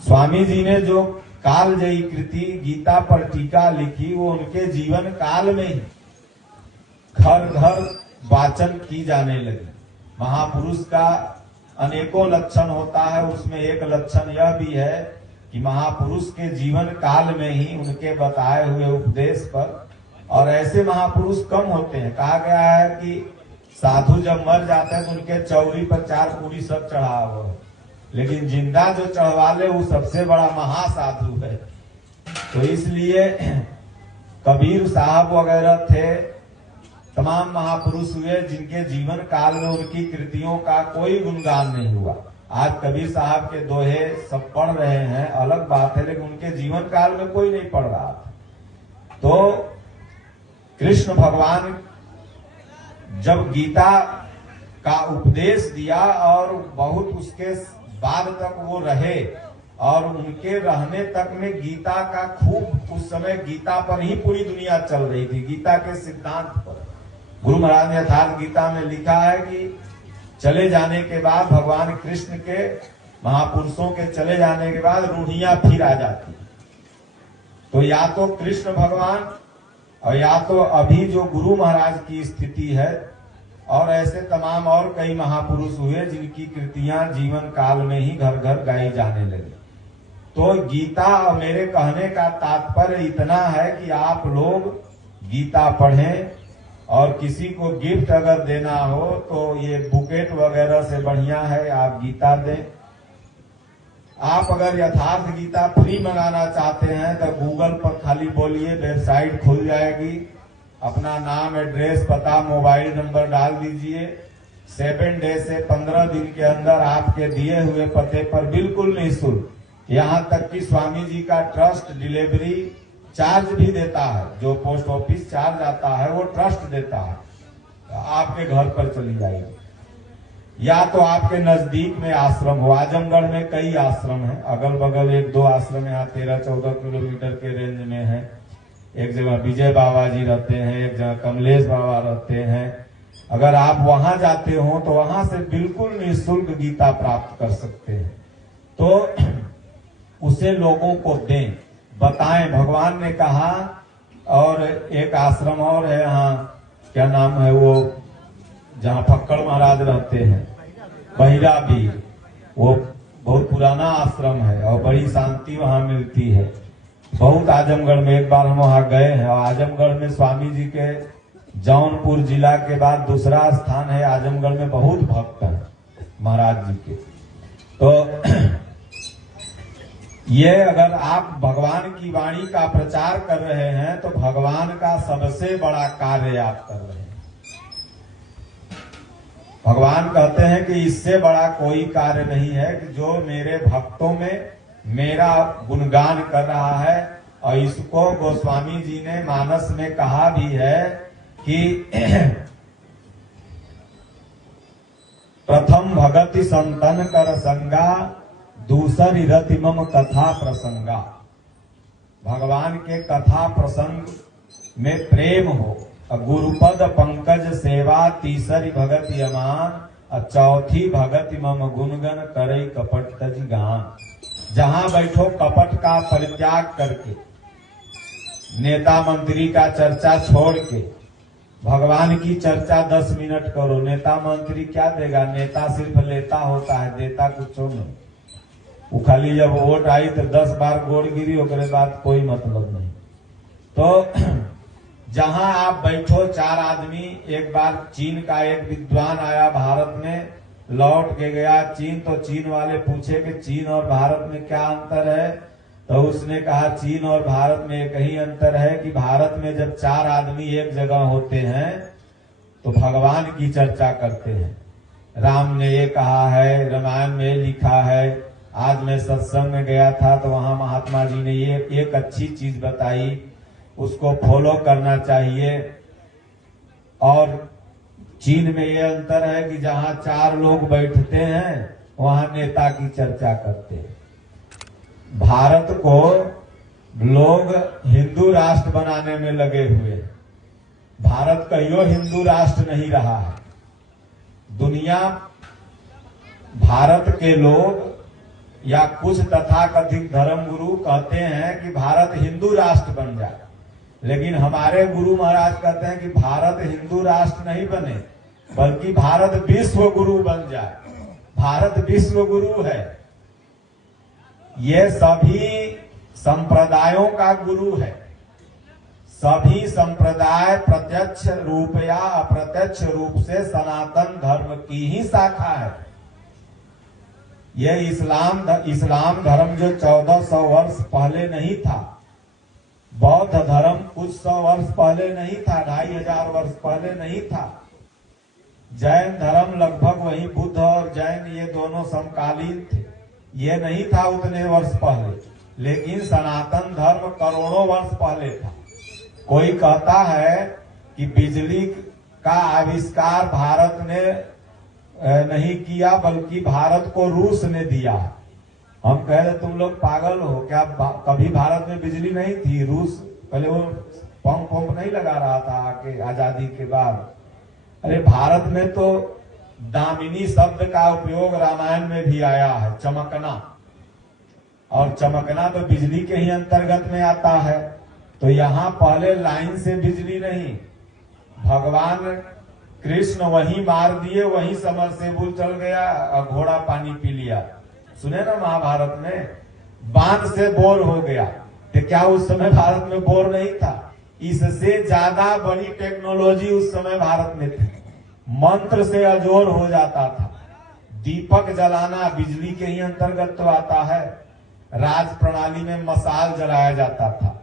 स्वामी जी ने जो कालजयी कृति गीता पर टीका लिखी, वो उनके जीवन काल में ही घर घर वाचन की जाने लगी। महापुरुष का अनेकों लक्षण होता है, उसमें एक लक्षण यह भी है कि महापुरुष के जीवन काल में ही उनके बताए हुए उपदेश पर, और ऐसे महापुरुष कम होते हैं। कहा गया है कि साधु जब मर जाते हैं तो उनके चौरी पर 4 पूरी सब चढ़ा हुआ है, लेकिन जिंदा जो चढ़वाले वो सबसे बड़ा महासाधु है। तो इसलिए कबीर साहब वगैरह थे, तमाम महापुरुष हुए जिनके जीवन काल में उनकी कृतियों का कोई गुणगान नहीं हुआ। आज कबीर साहब के दोहे सब पढ़ रहे हैं, अलग बात है, लेकिन उनके जीवन काल में कोई नहीं पढ़ रहा था। तो कृष्ण भगवान जब गीता का उपदेश दिया और बहुत उसके बाद तक वो रहे, और उनके रहने तक में गीता का खूब, उस समय गीता पर ही पूरी दुनिया चल रही थी, गीता के सिद्धांत पर। गुरु महाराज ने यथार्थ गीता में लिखा है कि चले जाने के बाद, भगवान कृष्ण के महापुरुषों के चले जाने के बाद रूढ़ियां फिर आ जाती। तो या तो कृष्ण भगवान और या तो अभी जो गुरु महाराज की स्थिति है, और ऐसे तमाम और कई महापुरुष हुए जिनकी कृतियां जीवन काल में ही घर घर गाई जाने लगी। तो गीता, मेरे कहने का तात्पर्य इतना है कि आप लोग गीता पढ़ें, और किसी को गिफ्ट अगर देना हो तो ये बुकेट वगैरह से बढ़िया है आप गीता दें। आप अगर यथार्थ गीता फ्री मंगाना चाहते हैं तो गूगल पर खाली बोलिए, वेबसाइट खुल जाएगी, अपना नाम, एड्रेस, पता, मोबाइल नंबर डाल दीजिए। 7 डे से 15 दिन के अंदर आपके दिए हुए पते पर बिल्कुल निःशुल्क, यहाँ तक कि स्वामी जी का ट्रस्ट डिलीवरी चार्ज भी देता है, जो पोस्ट ऑफिस चार्ज आता है वो ट्रस्ट देता है, आपके घर पर चली जाएगी। या तो आपके नजदीक में आश्रम हो, आजमगढ़ में कई आश्रम हैं, अगल बगल 1-2 आश्रम यहाँ 13-14 किलोमीटर के रेंज में है। एक जगह विजय बाबा जी रहते हैं, एक जगह कमलेश बाबा रहते हैं। अगर आप वहां जाते हो तो वहां से बिल्कुल निःशुल्क गीता प्राप्त कर सकते हैं। तो उसे लोगों को दें, बताएं। भगवान ने कहा, और एक आश्रम और है यहाँ, क्या नाम है वो, जहाँ फक्कड़ महाराज रहते हैं, बहिराबीर, वो बहुत पुराना आश्रम है और बड़ी शांति वहाँ मिलती है। बहुत आजमगढ़ में एक बार हम वहाँ गए हैं, और आजमगढ़ में स्वामी जी के जौनपुर जिला के बाद दूसरा स्थान है। आजमगढ़ में बहुत भक्त हैं महाराज जी के। तो ये अगर आप भगवान की वाणी का प्रचार कर रहे हैं तो भगवान का सबसे बड़ा कार्य आप कर रहे हैं। भगवान कहते हैं कि इससे बड़ा कोई कार्य नहीं है कि जो मेरे भक्तों में मेरा गुणगान कर रहा है। और इसको गोस्वामी जी ने मानस में कहा भी है कि प्रथम भगति संतन कर संगा, दूसरी रति मम कथा प्रसंगा। भगवान के कथा प्रसंग में प्रेम हो, गुरुपद पंकज सेवा, तीसरी भगति अमान, और चौथी भगति मम गुणगन करे कपट तज गान। जहां बैठो कपट का परित्याग करके, नेता मंत्री का चर्चा छोड़ के भगवान की चर्चा 10 मिनट करो। नेता मंत्री क्या देगा, नेता सिर्फ लेता होता है, देता कुछ नहीं। वो खाली जब वोट आई तो 10 बार गोड़ गिरी, उसके बाद कोई मतलब नहीं। तो जहां आप बैठो 4 आदमी, एक बार चीन का एक विद्वान आया भारत में, लौट के गया चीन, तो चीन वाले पूछे कि चीन और भारत में क्या अंतर है। तो उसने कहा चीन और भारत में एक ही अंतर है कि भारत में जब 4 आदमी एक जगह होते हैं तो भगवान की चर्चा करते हैं। राम ने ये कहा है, रामायण में लिखा है। आज मैं सत्संग में गया था तो वहां महात्मा जी ने ये एक अच्छी चीज बताई, उसको फॉलो करना चाहिए। और चीन में ये अंतर है कि जहां 4 लोग बैठते हैं वहां नेता की चर्चा करते हैं। भारत को लोग हिंदू राष्ट्र बनाने में लगे हुए हैं। भारत कहियो हिंदू राष्ट्र नहीं रहा है। दुनिया भारत के लोग या कुछ तथाकथित धर्मगुरु कहते हैं कि भारत हिंदू राष्ट्र बन जाए, लेकिन हमारे गुरु महाराज कहते हैं कि भारत हिंदू राष्ट्र नहीं बने, बल्कि भारत विश्व गुरु बन जाए। भारत विश्व गुरु है। ये सभी संप्रदायों का गुरु है। सभी संप्रदाय प्रत्यक्ष रूप या अप्रत्यक्ष रूप से सनातन धर्म की ही शाखा है। यह इस्लाम धर्म जो 1400 वर्ष पहले नहीं था, बौद्ध धर्म कुछ 100 वर्ष पहले नहीं था, 2500 वर्ष पहले नहीं था, जैन धर्म लगभग वही बुद्ध और जैन ये दोनों समकालीन थे, ये नहीं था उतने वर्ष पहले, लेकिन सनातन धर्म करोड़ों वर्ष पहले था। कोई कहता है कि बिजली का आविष्कार भारत ने नहीं किया, बल्कि भारत को रूस ने दिया। हम कह रहे तुम लोग पागल हो क्या, कभी भारत में बिजली नहीं थी? रूस पहले वो पंप नहीं लगा रहा था आके आजादी के बाद। अरे भारत में तो दामिनी शब्द का उपयोग रामायण में भी आया है, चमकना, और चमकना तो बिजली के ही अंतर्गत में आता है। तो यहाँ पहले लाइन से बिजली नहीं, भगवान कृष्ण वहीं मार दिए, वहीं समरसेबुल चल गया और घोड़ा पानी पी लिया। सुने ना महाभारत में, बांध से बोर हो गया। तो क्या उस समय भारत में बोर नहीं था? इससे ज्यादा बड़ी टेक्नोलॉजी उस समय भारत में थी। मंत्र से अजोर हो जाता था। दीपक जलाना बिजली के ही अंतर्गत तो आता है। राज प्रणाली में मसाल जलाया जाता था।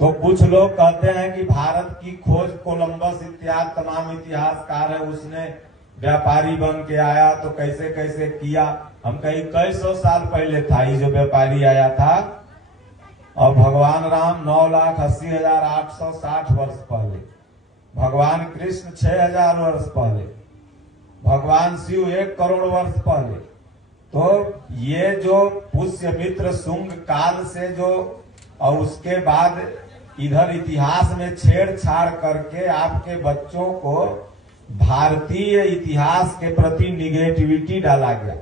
तो कुछ लोग कहते हैं कि भारत की खोज कोलंबस इत्यादि तमाम इतिहासकार है, उसने व्यापारी बन के आया तो कैसे कैसे किया। हम कहीं कई 100 साल पहले था ये जो व्यापारी आया था, और भगवान राम 9,80,860 वर्ष पहले, भगवान कृष्ण 6,000 वर्ष पहले, भगवान शिव 1 करोड़ वर्ष पहले। तो ये जो पुष्यमित्र शुंग काल से जो, और उसके बाद इधर इतिहास में छेड़छाड़ करके आपके बच्चों को भारतीय इतिहास के प्रति निगेटिविटी डाला गया।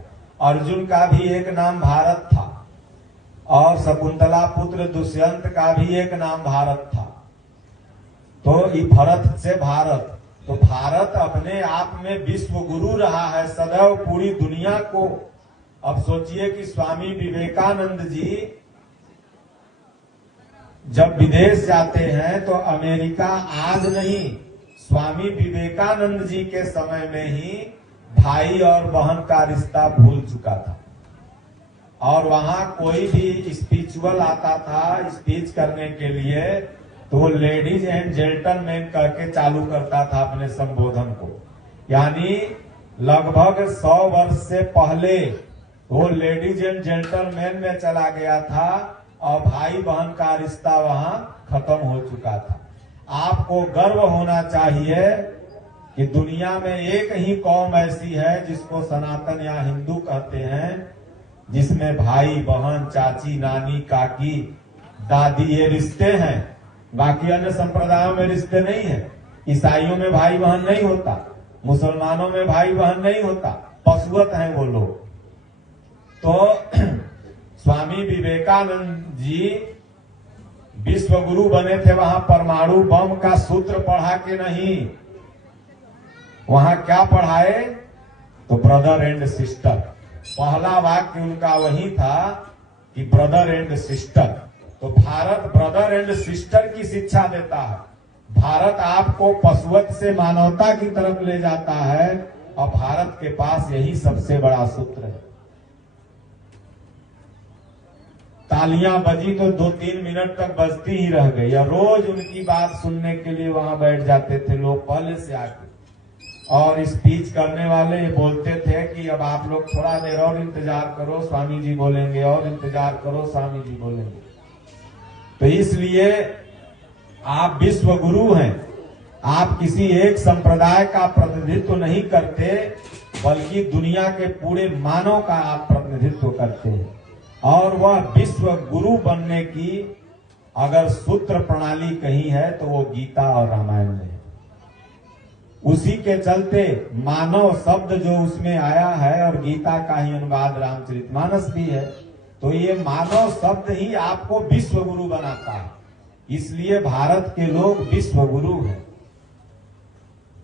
अर्जुन का भी एक नाम भारत था, और शकुंतला पुत्र दुष्यंत का भी एक नाम भारत था। तो भरत से भारत, तो भारत अपने आप में विश्व गुरु रहा है सदैव पूरी दुनिया को। अब सोचिए कि स्वामी विवेकानंद जी जब विदेश जाते हैं तो अमेरिका आज नहीं, स्वामी विवेकानंद जी के समय में ही भाई और बहन का रिश्ता भूल चुका था। और वहां कोई भी स्पिरिचुअल आता था स्पीच करने के लिए तो लेडीज एंड जेंटलमैन करके चालू करता था अपने संबोधन को। यानी लगभग 100 वर्ष से पहले वो लेडीज एंड जेंटलमैन में चला गया था और भाई बहन का रिश्ता वहां खत्म हो चुका था। आपको गर्व होना चाहिए कि दुनिया में एक ही कौम ऐसी है जिसको सनातन या हिंदू कहते हैं, जिसमें भाई बहन चाची नानी काकी दादी ये रिश्ते हैं। बाकी अन्य संप्रदायों में रिश्ते नहीं है। ईसाइयों में भाई बहन नहीं होता, मुसलमानों में भाई बहन नहीं होता, पशुवत हैं वो लोग। तो स्वामी विवेकानंद जी विश्व गुरु बने थे, वहां परमाणु बम का सूत्र पढ़ा के नहीं, वहां क्या पढ़ाए तो ब्रदर एंड सिस्टर। पहला वाक्य उनका वही था कि ब्रदर एंड सिस्टर। तो भारत ब्रदर एंड सिस्टर की शिक्षा देता है। भारत आपको पशुवत से मानवता की तरफ ले जाता है, और भारत के पास यही सबसे बड़ा सूत्र है। तालियां बजी तो 2-3 मिनट तक बजती ही रह गई। और रोज उनकी बात सुनने के लिए वहां बैठ जाते थे लोग पहले से आके। और स्पीच करने वाले बोलते थे कि अब आप लोग थोड़ा देर और इंतजार करो, स्वामी जी बोलेंगे, और इंतजार करो, स्वामी जी बोलेंगे। तो इसलिए आप विश्व गुरु हैं। आप किसी एक संप्रदाय का प्रतिनिधित्व नहीं करते, बल्कि दुनिया के पूरे मानव का आप प्रतिनिधित्व करते हैं। और वह विश्व गुरु बनने की अगर सूत्र प्रणाली कहीं है तो वो गीता और रामायण में है। उसी के चलते मानव शब्द जो उसमें आया है, और गीता का ही अनुवाद रामचरितमानस भी है, तो ये मानव शब्द ही आपको विश्व गुरु बनाता है। इसलिए भारत के लोग विश्व गुरु हैं।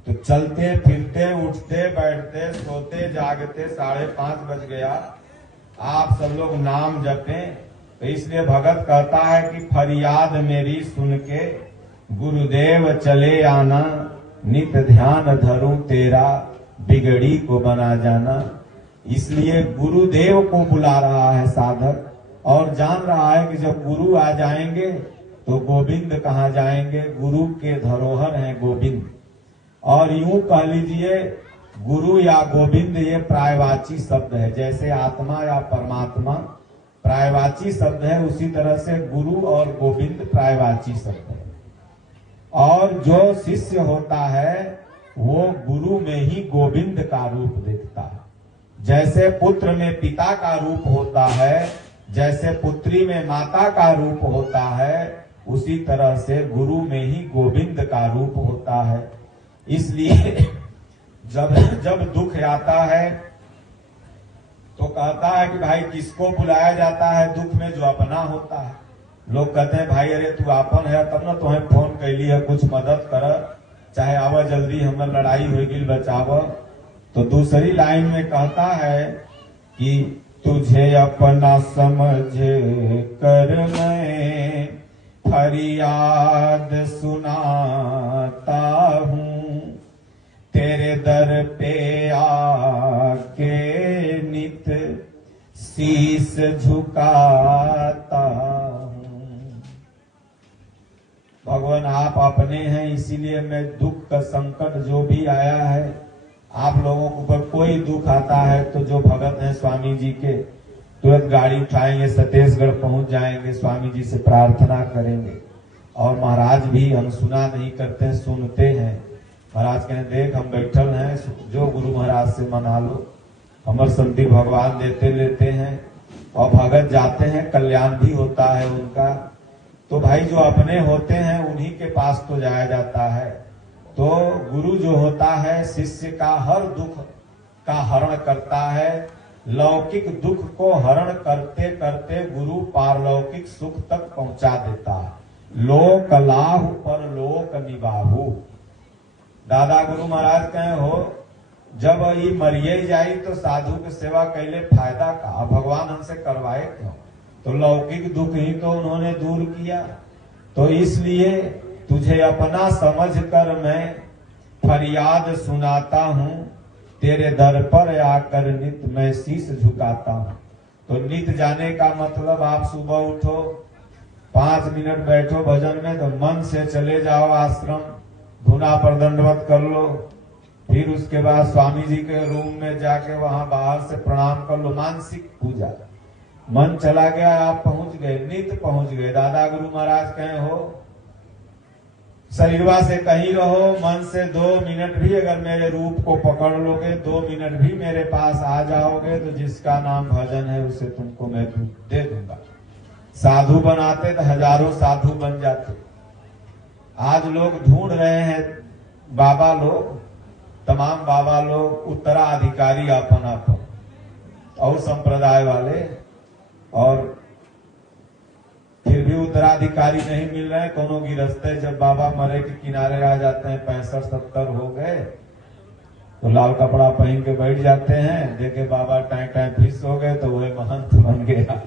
तो चलते फिरते, उठते बैठते, सोते जागते 5:30 बज गया, आप सब लोग नाम जपें। तो इसलिए भगत कहता है कि फरियाद मेरी सुन के गुरुदेव चले आना, नित ध्यान धरूं तेरा बिगड़ी को बना जाना। इसलिए गुरुदेव को बुला रहा है साधक, और जान रहा है कि जब गुरु आ जाएंगे तो गोविंद कहाँ जाएंगे। गुरु के धरोहर हैं गोविंद। और यूं कह लीजिए, गुरु या गोविंद ये प्रायवाची शब्द है। जैसे आत्मा या परमात्मा प्रायवाची शब्द है, उसी तरह से गुरु और गोविंद प्रायवाची शब्द है। और जो शिष्य होता है वो गुरु में ही गोविंद का रूप देखता है। जैसे पुत्र में पिता का रूप होता है, जैसे पुत्री में माता का रूप होता है, उसी तरह से गुरु में ही गोविंद का रूप होता है। इसलिए जब दुख आता है तो कहता है कि भाई किसको बुलाया जाता है दुख में, जो अपना होता है। लोग कहते हैं भाई अरे तू आपन है तब ना तुम्हें फोन कैली है, कुछ मदद कर, चाहे आवा जल्दी, हमें लड़ाई हो गई बचाव। तो दूसरी लाइन में कहता है कि तुझे अपना समझ कर मैं फरियाद सुनाता हूँ, तेरे दर पे आके नित शीस झुकाता हूँ। भगवान आप अपने हैं, इसीलिए मैं दुख का संकट जो भी आया है, आप लोगों के ऊपर कोई दुख आता है तो जो भगत हैं स्वामी जी के, तुरंत गाड़ी उठाएंगे, सतेशगढ़ पहुंच जाएंगे, स्वामी जी से प्रार्थना करेंगे। और महाराज भी अनसुना नहीं करते, सुनते हैं। महाराज कहते देख हम बैठल हैं, जो गुरु महाराज से मना लो, हमर संति भगवान देते लेते हैं। और भगत जाते हैं, कल्याण भी होता है उनका। तो भाई जो अपने होते हैं उन्हीं के पास तो जाया जाता है। तो गुरु जो होता है शिष्य का हर दुख का हरण करता है। लौकिक दुख को हरण करते करते गुरु पारलौकिक सुख तक पहुंचा देता है। लोक लाभ पर लोक निबाहु। दादा गुरु महाराज कहे हो जब ये मरिए जाई तो साधु की सेवा कैले फायदा का, भगवान हमसे करवाए क्यों। तो लौकिक दुख ही तो उन्होंने दूर किया। तो इसलिए तुझे अपना समझ कर मैं फरियाद सुनाता हूँ, तेरे दर पर आकर नित मैं शीश झुकाता हूँ। तो नित जाने का मतलब आप सुबह उठो, 5 मिनट बैठो भजन में, तो मन से चले जाओ आश्रम, धुना पर दंडवत कर लो। फिर उसके बाद स्वामी जी के रूम में जाके वहां बाहर से प्रणाम कर लो, मानसिक पूजा। मन चला गया, आप पहुंच गए, नित पहुंच गए। दादा गुरु महाराज कहे हो शरीरवा से कहीं रहो, मन से 2 मिनट भी अगर मेरे रूप को पकड़ लोगे, 2 मिनट भी मेरे पास आ जाओगे, तो जिसका नाम भजन है उसे तुमको मैं दे दूंगा। साधु बनाते तो हजारों साधु बन जाते। आज लोग ढूंढ रहे हैं, बाबा लोग, तमाम बाबा लोग उत्तराधिकारी अपन अपन और संप्रदाय वाले, और फिर भी उत्तराधिकारी नहीं मिल रहे। कोनो गिरस्ते जब बाबा मरे के किनारे आ जाते हैं, 65-70 हो गए, तो लाल कपड़ा पहन के बैठ जाते हैं, देखे बाबा टाइम टाइम फिस हो गए तो वह महंत बन गया।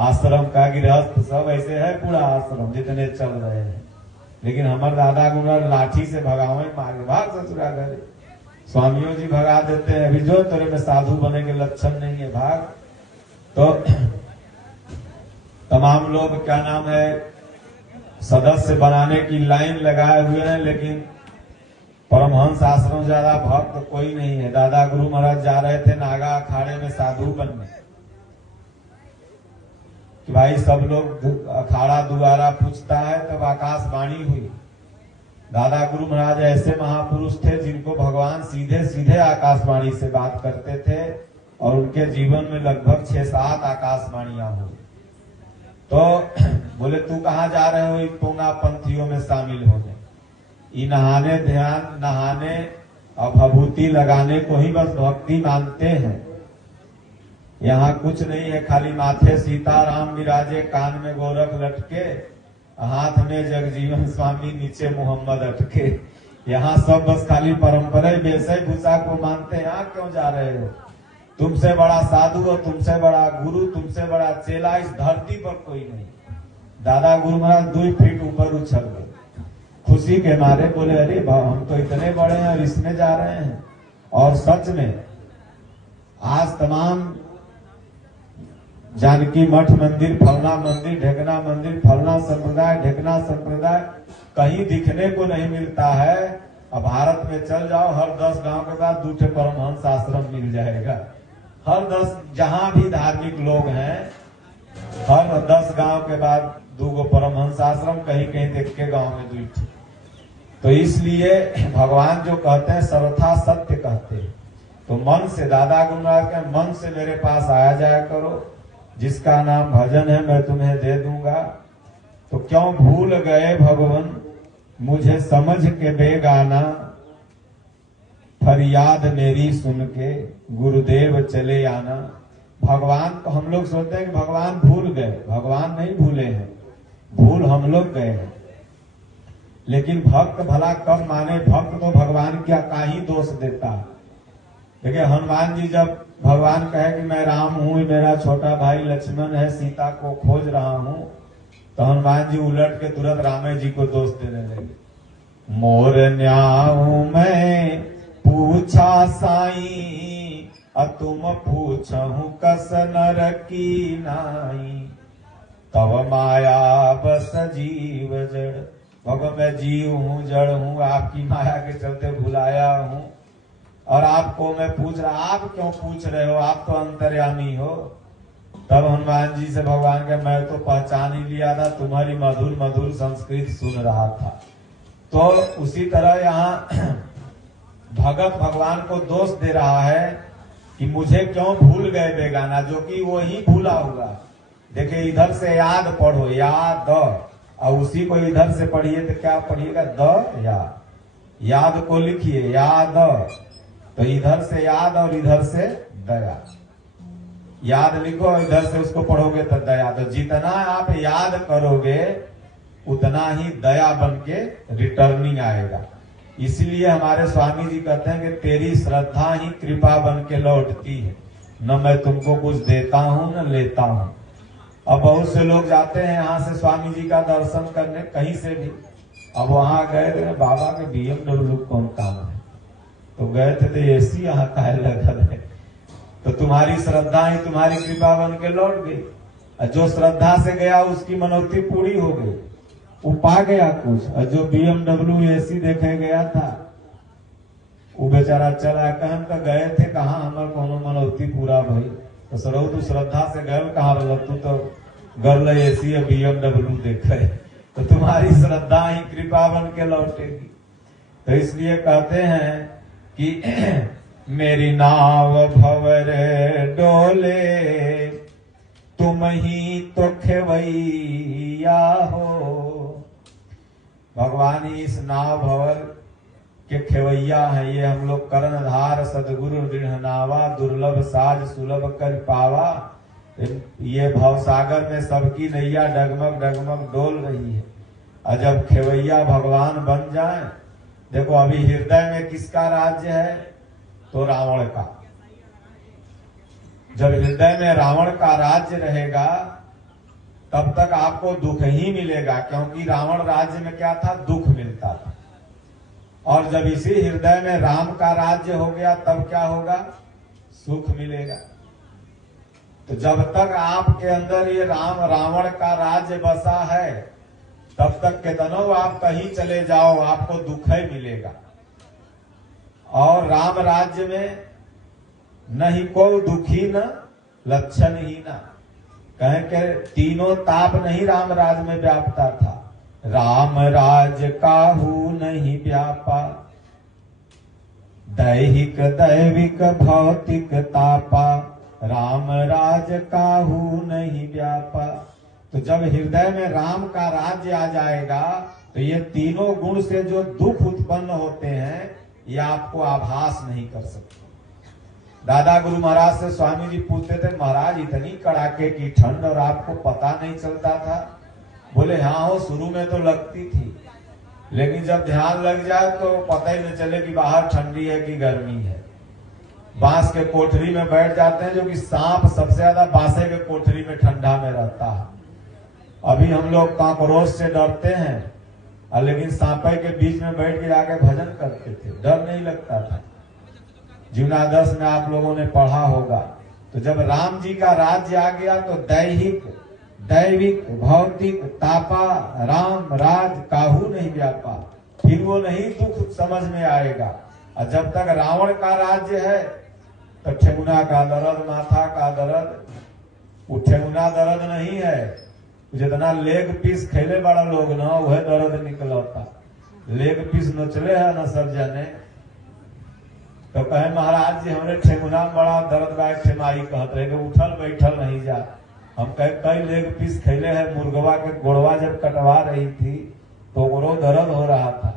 आश्रम का गिरस्त सब ऐसे है, पूरा आश्रम जितने चल रहे हैं। लेकिन हमारे दादा गुना लाठी से भगावे, मारे भाग ससुरा घरे, स्वामियों जी भगा देते हैं, अभी जो तेरे में साधु बने के लक्षण नहीं है, भाग। तो तमाम लोग क्या नाम है सदस्य बनाने की लाइन लगाए हुए हैं, लेकिन परमहंस आश्रम ज्यादा भक्त कोई नहीं है। दादा गुरु महाराज जा रहे थे नागा अखाड़े में साधु बनने कि भाई सब लोग अखाड़ा दुआरा पूछता है, तब आकाशवाणी हुई। दादा गुरु महाराज ऐसे महापुरुष थे जिनको भगवान सीधे सीधे आकाशवाणी से बात करते थे और उनके जीवन में लगभग 6-7 आकाशवाणियां हुई। तो बोले तू कहाँ जा रहे हो? पोंगा पंथियों में शामिल होने। ये नहाने ध्यान नहाने और भभूति लगाने को ही बस भक्ति मानते हैं। यहाँ कुछ नहीं है, खाली माथे सीताराम विराजे, कान में गोरख लटके, हाथ में जगजीवन स्वामी, नीचे मोहम्मद अटके। यहाँ सब बस खाली परंपरा वैसे भूषा को मानते हैं। यहाँ क्यों जा रहे हो? तुमसे बड़ा साधु और तुमसे बड़ा गुरु, तुमसे बड़ा चेला इस धरती पर कोई नहीं। दादा गुरु महाराज 2 फीट ऊपर उछल गए खुशी के मारे, बोले अरे हम तो इतने बड़े हैं और इसमें जा रहे हैं। और सच में आज तमाम जानकी मठ मंदिर, फलना मंदिर, ढेकना मंदिर, फलना संप्रदाय, ढेकना संप्रदाय कहीं दिखने को नहीं मिलता है। अब भारत में चल जाओ, हर 10 गांव के बाद 2 परमहंस आश्रम मिल जाएगा। हर 10 जहां भी धार्मिक लोग हैं, हर 10 गांव के बाद 2 परमहंस आश्रम, कहीं कहीं देख के गांव में 2। तो इसलिए भगवान जो कहते हैं सर्वथा सत्य कहते हैं। तो मन से, दादा गुरु महाराज के मन से मेरे पास आया जाया करो, जिसका नाम भजन है मैं तुम्हें दे दूंगा। तो क्यों भूल गए भगवान मुझे समझ के बेगाना, फरियाद मेरी सुन के गुरुदेव चले आना। भगवान को हम लोग सोचते हैं कि भगवान भूल गए, भगवान नहीं भूले हैं, भूल हम लोग गए हैं। लेकिन भक्त भला कब माने? भक्त तो भगवान क्या का ही दोष देता है। देखिए हनुमान जी जब भगवान कहे कि मैं राम हूं, मेरा छोटा भाई लक्ष्मण है, सीता को खोज रहा हूं, तो हनुमान जी उलट के तुरंत रामे जी को दोष देने लगे। मोर न्याऊ मैं पूछा साई, तुम पूछहु कस नर की नाई, तव माया बस जीव जड़। भगवान मैं जीव हूँ, जड़ हूँ, आपकी माया के चलते भुलाया हूँ। और आपको मैं पूछ रहा, आप क्यों पूछ रहे हो? आप तो अंतर्यामी हो। तब हनुमान जी से भगवान के मैं तो पहचान ही लिया था, तुम्हारी मधुर मधुर संस्कृत सुन रहा था। तो उसी तरह यहाँ भगत भगवान को दोष दे रहा है कि मुझे क्यों भूल गए बेगाना, जो कि वो ही भूला हुआ। देखिए इधर से याद पढ़ो, याद, और उसी को इधर से पढ़िए तो क्या पढ़िएगा? द या, याद को लिखिए याद, तो इधर से याद और इधर से दया। याद लिखो, इधर से उसको पढ़ोगे तो दया। तो जितना आप याद करोगे उतना ही दया बन के रिटर्निंग आएगा। इसलिए हमारे स्वामी जी कहते हैं कि तेरी श्रद्धा ही कृपा बन के लौटती है, न मैं तुमको कुछ देता हूं न लेता हूं। अब बहुत से लोग जाते हैं यहाँ से स्वामी जी का दर्शन करने कहीं से भी। अब वहां गए थे, बाबा के BMW कौन काम है, तो गए थे तो एसी यहाँ काहे लगा है। तो तुम्हारी श्रद्धा ही तुम्हारी कृपा बन के लौट गई। जो श्रद्धा से गया उसकी मनौती पूरी हो गई, वो पा गया कुछ। और जो BMW एसी देखे गया था वो बेचारा चला, कहन तो गए थे कहाँ हमार कोनो मनौती पूरा भाई। तो सरऊ तू श्रद्धा से गए कहाँ रह, तू तो गर्ल एसी BMW देखे। तो तुम्हारी श्रद्धा ही कृपा बन के लौटेगी। तो इसलिए कहते हैं कि मेरी नाव भंवर डोले, तुम ही तो खेवैया हो। भगवान ही इस नाव भंवर के खेवैया है। ये हम लोग कर्णधार सदगुरु दृढ़ नावा, दुर्लभ साज सुलभ कर पावा। ये भवसागर में सबकी नैया डगमग डगमग डोल रही है। और जब खेवैया भगवान बन जाए, देखो अभी हृदय में किसका राज्य है? तो रावण का। जब हृदय में रावण का राज्य रहेगा तब तक आपको दुख ही मिलेगा, क्योंकि रावण राज्य में क्या था? दुख मिलता था। और जब इसी हृदय में राम का राज्य हो गया तब क्या होगा? सुख मिलेगा। तो जब तक आपके अंदर ये राम रावण का राज्य बसा है, तब तक कितनों आप कहीं चले जाओ आपको दुख ही मिलेगा। और राम राज्य में नहीं को दुखी न लक्षण ही न, कहें के तीनों ताप नहीं राम राज में व्यापता था। राम राज काहू नहीं व्यापा, दैहिक दैविक भौतिक तापा, राम राज काहू नहीं व्यापा। तो जब हृदय में राम का राज्य आ जाएगा तो ये तीनों गुण से जो दुख उत्पन्न होते हैं ये आपको आभास नहीं कर सकते। दादा गुरु महाराज से स्वामी जी पूछते थे, महाराज इतनी कड़ाके की ठंड और आपको पता नहीं चलता था? बोले हाँ हो, शुरू में तो लगती थी, लेकिन जब ध्यान लग जाए तो पता ही नहीं चले कि बाहर ठंडी है कि गर्मी है। बांस के कोठरी में बैठ जाते हैं, जो कि सांप सबसे ज्यादा बांसे के कोठरी में ठंडा में रहता है। अभी हम लोग कॉकरोच से डरते हैं, लेकिन सांपे के बीच में बैठ के आके भजन करते थे, डर नहीं लगता था। जीवनादर्श में आप लोगों ने पढ़ा होगा। तो जब राम जी का राज्य आ गया तो दैहिक दैविक भौतिक तापा, राम राज काहू नहीं व्यापा, फिर वो नहीं दुख समझ में आएगा। और जब तक रावण का राज्य है तो ठेंगुना का दर्द, माथा का दर्द, वो ठेंगुना दर्द नहीं है, जितना लेग पीस खेले बड़ा लोग ना वह दर्द निकलता। लेग पीस नचले है ना सब जने, तो कहे महाराज जी हमरे ठेंगुना बड़ा दर्द बा, ठेमाई कहत रहे कि उठल बैठल नहीं जा। हम कहे कई लेग पीस खेले है, मुर्गवा के गोड़वा जब कटवा रही थी तो वो दर्द हो रहा था।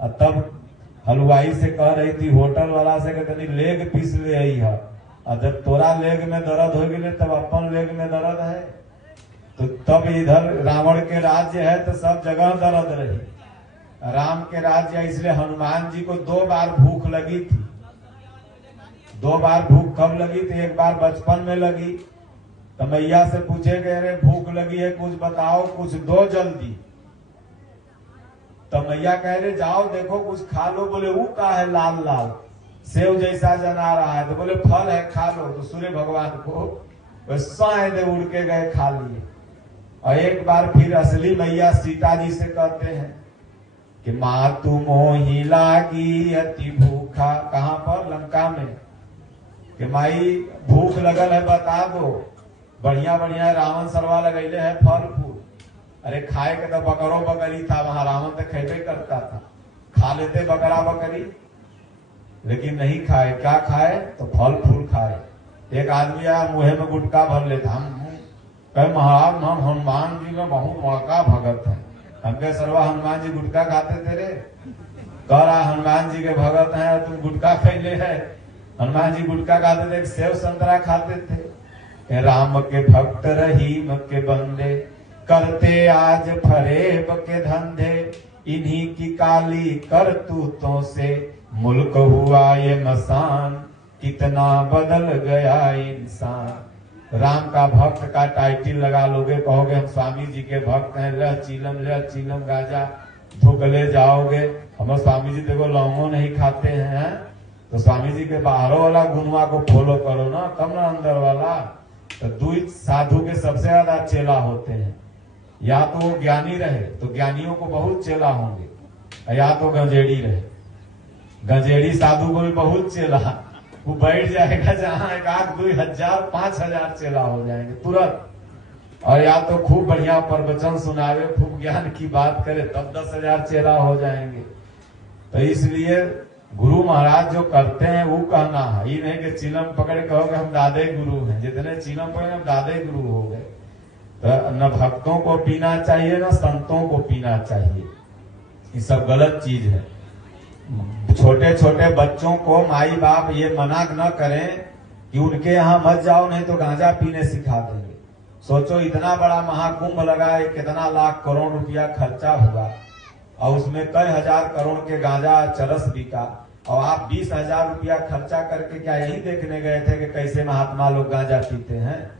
और तब हलवाई से कह रही थी, होटल वाला से कहते लेग पीस ले आई है, और जब तोरा लेग में दर्द हो गई तब अपन लेग में दर्द है। तो तब इधर रावण के राज्य है तो सब जगह दर्द रही। राम के राज्य, इसलिए हनुमान जी को 2 बार भूख लगी थी। 2 बार भूख कब लगी थी? एक बार बचपन में लगी, तो मैया से पूछे गए अरे भूख लगी है कुछ बताओ, कुछ दो जल्दी। तो मैया कह रहे जाओ देखो कुछ खा लो। बोले वो का है लाल लाल सेव जैसा जना रहा है? तो बोले फल है खा लो। तो सूर्य भगवान को दे उड़ के गए, खा लिए। और एक बार फिर असली मैया सीता जी से कहते हैं कि माँ तू मोही लागी अति भूखा। कहाँ पर? लंका में। कि माई भूख लगल है बता दो। बढ़िया बढ़िया रावण सरवा लगैले है फल फूल। अरे खाए के तो बकरो बकरी था वहां, रावण तो खेबे करता था, खा लेते बकरा बकरी, लेकिन नहीं खाए। क्या खाए? तो फल फूल खाए। एक आदमी आया मुहे में गुटका भर लेता। हम कहे महाराज हम हनुमान जी में बहुत मौका भगत है। हम कहे सरवा हनुमान जी गुटका खाते थे रे? कह रहा हनुमान जी के भगत हैं तुम गुटका खैले है? हनुमान जी गुटका खाते थे, सेव संतरा खाते थे। राम के भक्त रहीम के बंदे, करते आज फरेब के धंधे, इन्हीं की काली करतूतों से मुल्क हुआ ये मसान, कितना बदल गया इंसान। राम का भक्त का टाइटल लगा लोगे, कहोगे हम स्वामी जी के भक्त हैं, ल चीलम गाजा धुक ले जाओगे। हम स्वामी जी देखो लौंगो नहीं खाते हैं, तो स्वामी जी के बाहरों वाला गुणवा को फॉलो करो ना, कम ना अंदर वाला। तो दुई साधु के सबसे ज्यादा चेला होते हैं, या तो वो ज्ञानी रहे तो ज्ञानियों को बहुत चेला होंगे, या तो गंजेड़ी रहे, गंजेड़ी साधु को भी बहुत चेला। वो बैठ जाएगा जहां 1 2 हजार 5 हजार चेला हो जाएंगे तुरंत। और या तो खूब बढ़िया प्रवचन सुनावे, खूब ज्ञान की बात करे, तब 10 हजार चेला हो जाएंगे। तो इसलिए गुरु महाराज जो करते हैं वो कहना है, ये नहीं कि चिलम पकड़ कहोगे हम दादे गुरु हैं। जितने चिलम पकड़े हम दादे गुरु हो गए। तो न भक्तों को पीना चाहिए न संतों को पीना चाहिए, ये सब गलत चीज है। छोटे छोटे बच्चों को माई बाप ये मना न करें कि उनके यहाँ मत जाओ, नहीं तो गांजा पीने सिखा देंगे। सोचो इतना बड़ा महाकुंभ लगा, कितना लाख करोड़ रुपया खर्चा हुआ, और उसमें कई हजार करोड़ के गांजा चरस बिका, और आप 20,000 रुपया खर्चा करके क्या यही देखने गए थे कि कैसे महात्मा लोग गांजा पीते हैं?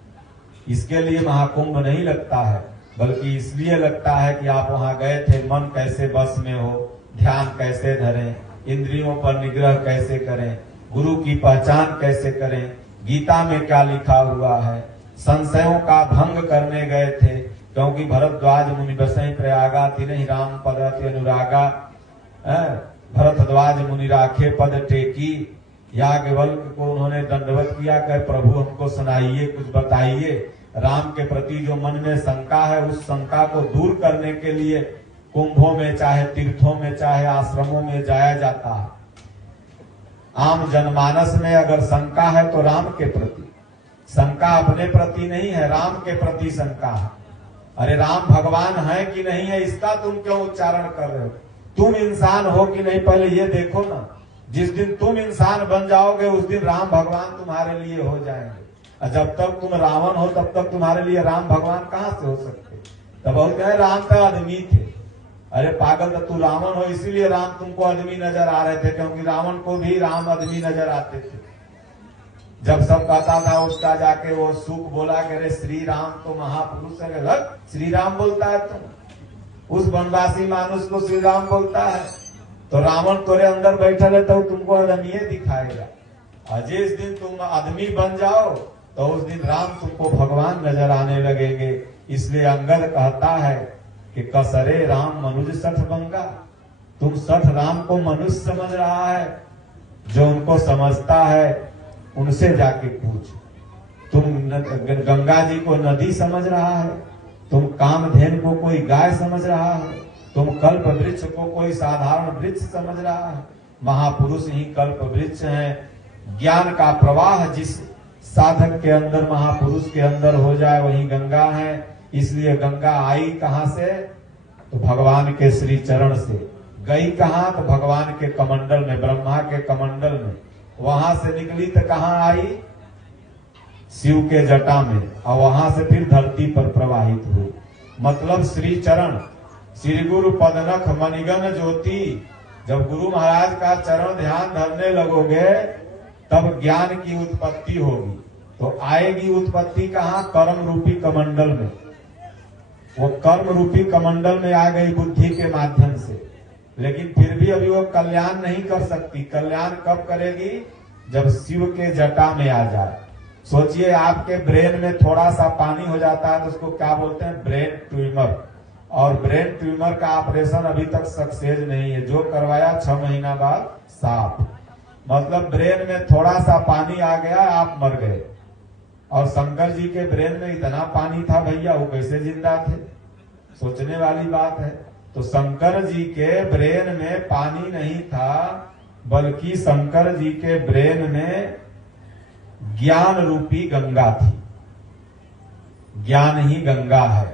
इसके लिए महाकुंभ नहीं लगता है, बल्कि इसलिए लगता है कि आप वहां गए थे, मन कैसे बस में हो, ध्यान कैसे धरें, इंद्रियों पर निग्रह कैसे करें, गुरु की पहचान कैसे करें, गीता में क्या लिखा हुआ है, संशयों का भंग करने गए थे, क्योंकि भरद्वाज मुनि बसई प्रयागा तिन्हि राम पद अति अनुरागा। भरद्वाज मुनि राखे पद टेकी। याज्ञवल्क्य को उन्होंने दंडवत किया, कहे प्रभु हमको सुनाइए, कुछ बताइए। राम के प्रति जो मन में शंका है, उस शंका को दूर करने के लिए कुंभों में, चाहे तीर्थों में, चाहे आश्रमों में जाया जाता है। आम जनमानस में अगर शंका है तो राम के प्रति, शंका अपने प्रति नहीं है, राम के प्रति शंका है। अरे राम भगवान है कि नहीं है, इसका तुम क्यों उच्चारण कर रहे हो? तुम इंसान हो कि नहीं, पहले ये देखो ना। जिस दिन तुम इंसान बन जाओगे उस दिन राम भगवान तुम्हारे लिए हो जाएंगे। और जब तक तुम रावण हो तब तक तुम्हारे लिए राम भगवान कहाँ से हो सकते? तब बोलते हैं राम तो आदमी थे। अरे पागल, तो तू रावण हो इसीलिए राम तुमको आदमी नजर आ रहे थे, क्योंकि रावण को भी राम आदमी नजर आते थे। जब सब कहता था उसका, जाके वो सुख बोला कि अरे श्री राम तो महापुरुष है, लग श्री राम बोलता है तुम, उस वनवासी मानुष को श्री राम बोलता है। तो रावण तोरे अंदर बैठा है तो तुमको आदमी दिखाएगा। और जिस दिन तुम आदमी बन जाओ तो उस दिन राम तुमको भगवान नजर आने लगेंगे। इसलिए अंगद कहता है कि कसरे राम मनुष्य सठ बंगा। तुम सठ राम को मनुष्य समझ रहा है, जो उनको समझता है उनसे जाके पूछ। तुम गंगा जी को नदी समझ रहा है, तुम कामधेनु को कोई गाय समझ रहा है, तुम कल्प वृक्ष को कोई साधारण वृक्ष समझ रहा है। महापुरुष ही कल्प वृक्ष हैं। ज्ञान का प्रवाह जिस साधक के अंदर, महापुरुष के अंदर हो जाए वही गंगा है। इसलिए गंगा आई कहां से? तो भगवान के श्री चरण से। गई कहां? तो भगवान के कमंडल में, ब्रह्मा के कमंडल में। वहां से निकली तो कहां आई? शिव के जटा में, और वहां से फिर धरती पर प्रवाहित हुई। मतलब श्री चरण, श्री गुरु पदनख मणिगण ज्योति। जब गुरु महाराज का चरण ध्यान धरने लगोगे तब ज्ञान की उत्पत्ति होगी। तो आएगी उत्पत्ति कहां? कर्म रूपी कमंडल में। वो कर्म रूपी कमंडल में आ गई बुद्धि के माध्यम से। लेकिन फिर भी अभी वो कल्याण नहीं कर सकती। कल्याण कब करेगी? जब शिव के जटा में आ जाए। सोचिए आपके ब्रेन में थोड़ा सा पानी हो जाता है तो उसको क्या बोलते हैं? Brain tumour. और ब्रेन ट्यूमर का ऑपरेशन अभी तक सक्सेस नहीं है। जो करवाया 6 महीना बाद साफ। मतलब ब्रेन में थोड़ा सा पानी आ गया, आप मर गए। और शंकर जी के ब्रेन में इतना पानी था भैया, वो कैसे जिंदा थे? सोचने वाली बात है। तो शंकर जी के ब्रेन में पानी नहीं था, बल्कि शंकर जी के ब्रेन में ज्ञान रूपी गंगा थी। ज्ञान ही गंगा है।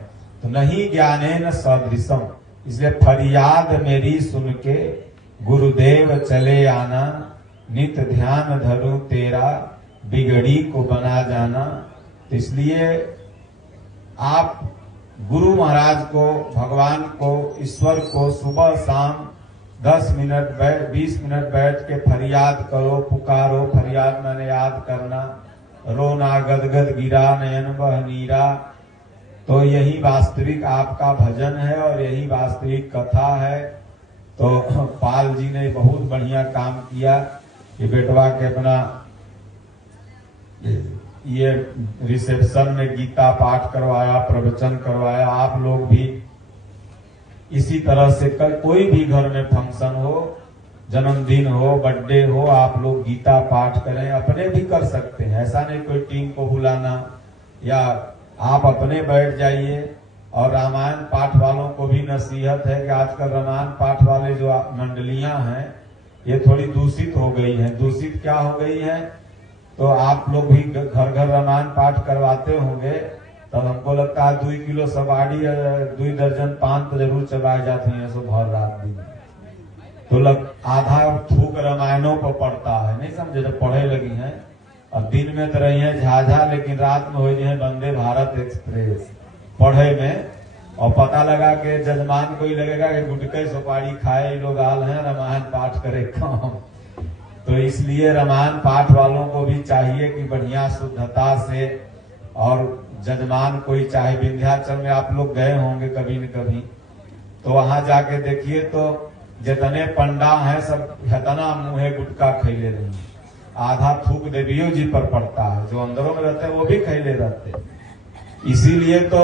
तो नहीं ज्ञाने न सदृशम। इसलिए फरियाद मेरी सुन के गुरुदेव चले आना। नित ध्यान धरू तेरा बिगड़ी को बना जाना। तो इसलिए आप गुरु महाराज को, भगवान को, ईश्वर को सुबह शाम 10 मिनट 20 मिनट बैठ के फरियाद करो, पुकारो। फरियाद मैंने याद करना। रोना गदगद गिरा नयन बह नीरा। तो यही वास्तविक आपका भजन है और यही वास्तविक कथा है। तो पाल जी ने बहुत बढ़िया काम किया कि बेटवा के अपना ये रिसेप्शन में गीता पाठ करवाया, प्रवचन करवाया। आप लोग भी इसी तरह से कोई भी घर में फंक्शन हो, जन्मदिन हो, बर्थडे हो, आप लोग गीता पाठ करें। अपने भी कर सकते हैं, ऐसा नहीं कोई टीम को बुलाना, या आप अपने बैठ जाइए। और रामायण पाठ वालों को भी नसीहत है कि आजकल रामायण पाठ वाले जो मंडलियां हैं ये थोड़ी दूषित हो गई हैं। दूषित क्या हो गई है? तो आप लोग भी घर घर रामायण पाठ करवाते होंगे, तब हमको लगता है 2 किलो सबाड़ी 2 दर्जन पान तो जरूर चबाए जाती हैं सो भर रात दिन। तो आधा थूक रामायणों पर पड़ता है, नहीं समझे? जब पढ़े लगी हैं। अब दिन में तो रही है झाझा, लेकिन रात में हो है वंदे भारत एक्सप्रेस पढ़े में। और पता लगा कि जजमान को ही लगेगा कि गुटके सुपारी खाए लोग आल हैं, रामायण पाठ करे काम। तो इसलिए रामायण पाठ वालों को भी चाहिए कि बढ़िया शुद्धता से, और जजमान कोई, चाहे विंध्याचल में आप लोग गए होंगे कभी न कभी, तो वहां जाके देखिए तो जितने पंडा हैं सब हतना मुंहे गुटका खैले रही। आधा थूक देवियों जी पर पड़ता है, जो अंदरों में रहते हैं वो भी खैले रहते हैं। इसीलिए तो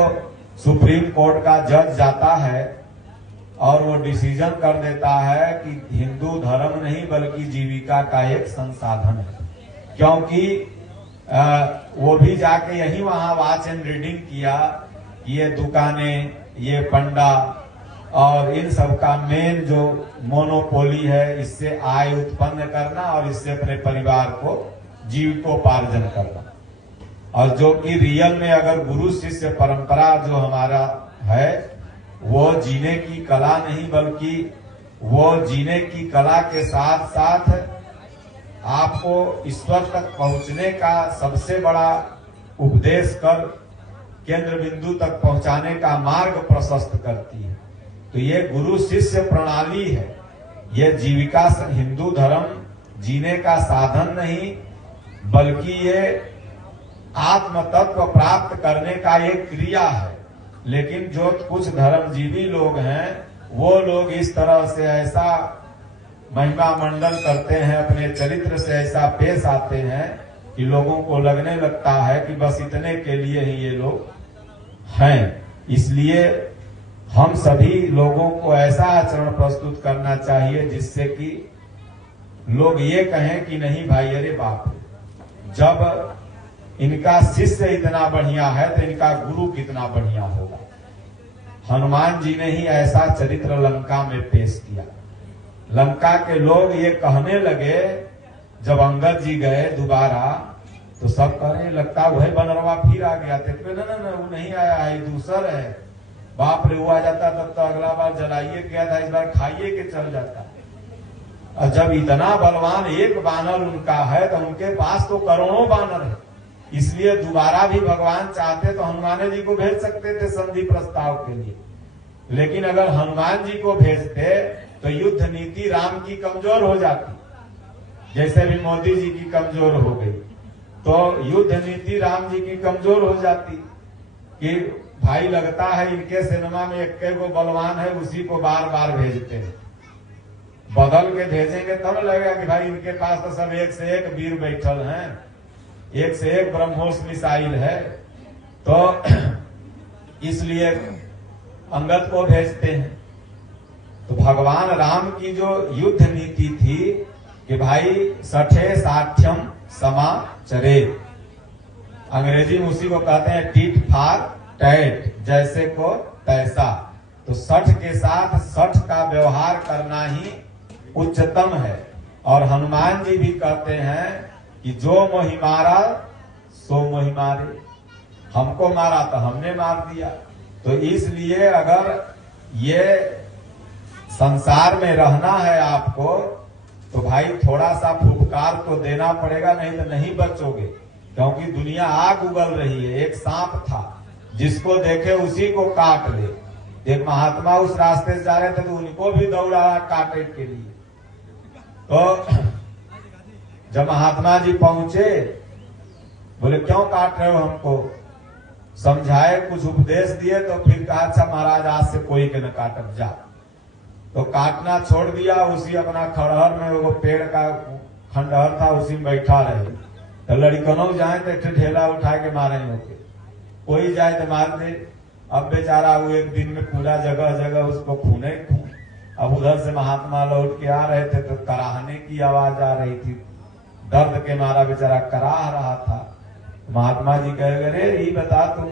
सुप्रीम कोर्ट का जज जाता है और वो डिसीजन कर देता है कि हिंदू धर्म नहीं बल्कि जीविका का एक संसाधन है, क्योंकि वो भी जाके यही वहां वॉच एंड रीडिंग किया कि ये दुकानें, ये पंडा और इन सब का मेन जो मोनोपोली है, इससे आय उत्पन्न करना और इससे अपने परिवार को जीविकोपार्जन करना। और जो कि रियल में अगर गुरु शिष्य परंपरा जो हमारा है वो जीने की कला नहीं बल्कि वो जीने की कला के साथ साथ आपको ईश्वर तक पहुंचने का सबसे बड़ा उपदेश कर केंद्र बिंदु तक पहुंचाने का मार्ग प्रशस्त करती है। तो ये गुरु शिष्य प्रणाली है, ये जीविका हिंदू धर्म जीने का साधन नहीं बल्कि ये आत्म तत्व प्राप्त करने का एक क्रिया है। लेकिन जो कुछ धर्मजीवी लोग हैं वो लोग इस तरह से ऐसा महिमा मंडल करते हैं, अपने चरित्र से ऐसा पेश आते हैं कि लोगों को लगने लगता है कि बस इतने के लिए ही ये लोग हैं। इसलिए हम सभी लोगों को ऐसा आचरण प्रस्तुत करना चाहिए जिससे कि लोग ये कहें कि नहीं भाई, अरे बाप, जब इनका शिष्य इतना बढ़िया है तो इनका गुरु कितना बढ़िया होगा। हनुमान जी ने ही ऐसा चरित्र लंका में पेश किया। लंका के लोग ये कहने लगे, जब अंगद जी गए दोबारा तो सब कहने लगता वही बनरवा फिर आ गया थे। ना वो नहीं आया है, दूसर है। बाप रे, वो आ जाता तब तो अगला बार जलाइए गया था, इस बार खाइए के चल जाता। और जब इतना बलवान एक बानर उनका है तो उनके पास तो करोड़ों बानर है, इसलिए दोबारा भी भगवान चाहते तो हनुमान जी को भेज सकते थे संधि प्रस्ताव के लिए। लेकिन अगर हनुमान जी को भेजते तो युद्ध नीति राम की कमजोर हो जाती, जैसे भी मोदी जी की कमजोर हो गई, तो युद्ध नीति राम जी की कमजोर हो जाती कि भाई लगता है इनके सिनेमा में एक को बलवान है, उसी को बार बार भेजते हैं। बदल के भेजेंगे तब लगेगा कि भाई इनके पास तो सब एक से एक वीर बैठल हैं, एक से एक ब्रह्मोस मिसाइल है, तो इसलिए अंगद को भेजते हैं। तो भगवान राम की जो युद्ध नीति थी कि भाई सठे साठ्यम समाचरे, अंग्रेजी में उसी को कहते हैं टीट फॉर टैट, जैसे को तैसा। तो सठ के साथ सठ का व्यवहार करना ही उच्चतम है। और हनुमान जी भी कहते हैं कि जो मोहि मारा सो मोहि मारे, हमको मारा तो हमने मार दिया। तो इसलिए अगर ये संसार में रहना है आपको तो भाई थोड़ा सा फुफकार तो देना पड़ेगा, नहीं तो नहीं बचोगे। क्योंकि दुनिया आग उगल रही है। एक सांप था, जिसको देखे उसी को काट ले। एक महात्मा उस रास्ते से जा रहे थे तो उनको भी दौड़ा काटने के लिए। तो जब महात्मा जी पहुंचे, बोले क्यों काट रहे हो हमको? समझाए, कुछ उपदेश दिए, तो फिर कहा अच्छा महाराज आज से कोई के न काटब जा। तो काटना छोड़ दिया। उसी अपना खड़हर में वो पेड़ का खंडहर था, उसी में बैठा रहे। तो लड़कनों जाए तो ढेला उठा के मारे होके, कोई जाए तो मार दे। अब बेचारा वो एक दिन में पूरा जगह जगह उसको खूने खून। अब उधर से महात्मा लौट के आ रहे थे तो कराहने की आवाज आ रही थी, दर्द के मारा बेचारा कराह रहा था। महात्मा जी कहे अरे ये बता तुम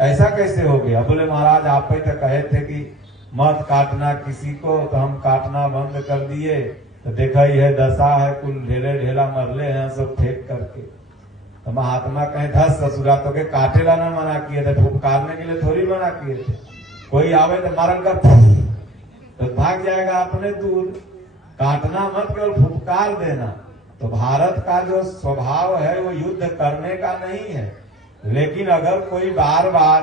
ऐसा कैसे हो गया? बोले महाराज आप ही तो कहे थे कि मत काटना किसी को, तो हम काटना बंद कर दिए। तो देखा यह दशा है, कुल ढेले ढेला मरले हैं सब फेंक करके। तो महात्मा कहे धस ससुरा तो के काटेला ना मना किए थे, फुफकारने के लिए थोड़ी मना किए थे। कोई आवे तो मारन कर तो भाग जाएगा अपने दूर। काटना मत, केवल फुफकार देना। तो भारत का जो स्वभाव है वो युद्ध करने का नहीं है। लेकिन अगर कोई बार बार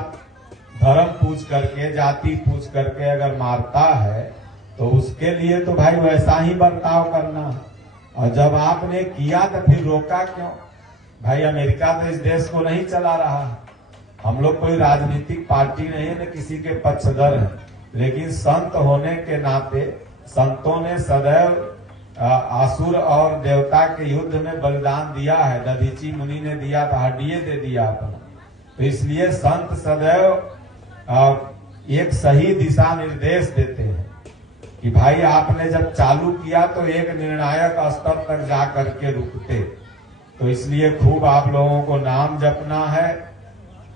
धर्म पूछ करके, जाति पूछ करके अगर मारता है तो उसके लिए तो भाई वैसा ही बर्ताव करना है। और जब आपने किया तो फिर रोका क्यों? भाई अमेरिका तो इस देश को नहीं चला रहा है। हम लोग कोई राजनीतिक पार्टी नहीं है, न किसी के पक्षधर है। लेकिन संत होने के नाते संतों ने सदैव असुर और देवता के युद्ध में बलिदान दिया है। दधीची मुनि ने दिया था, हड्डिये दे दिया अपना। तो इसलिए संत सदैव एक सही दिशा निर्देश देते हैं कि भाई आपने जब चालू किया तो एक निर्णायक स्तर तक जा करके रुकते। तो इसलिए खूब आप लोगों को नाम जपना है।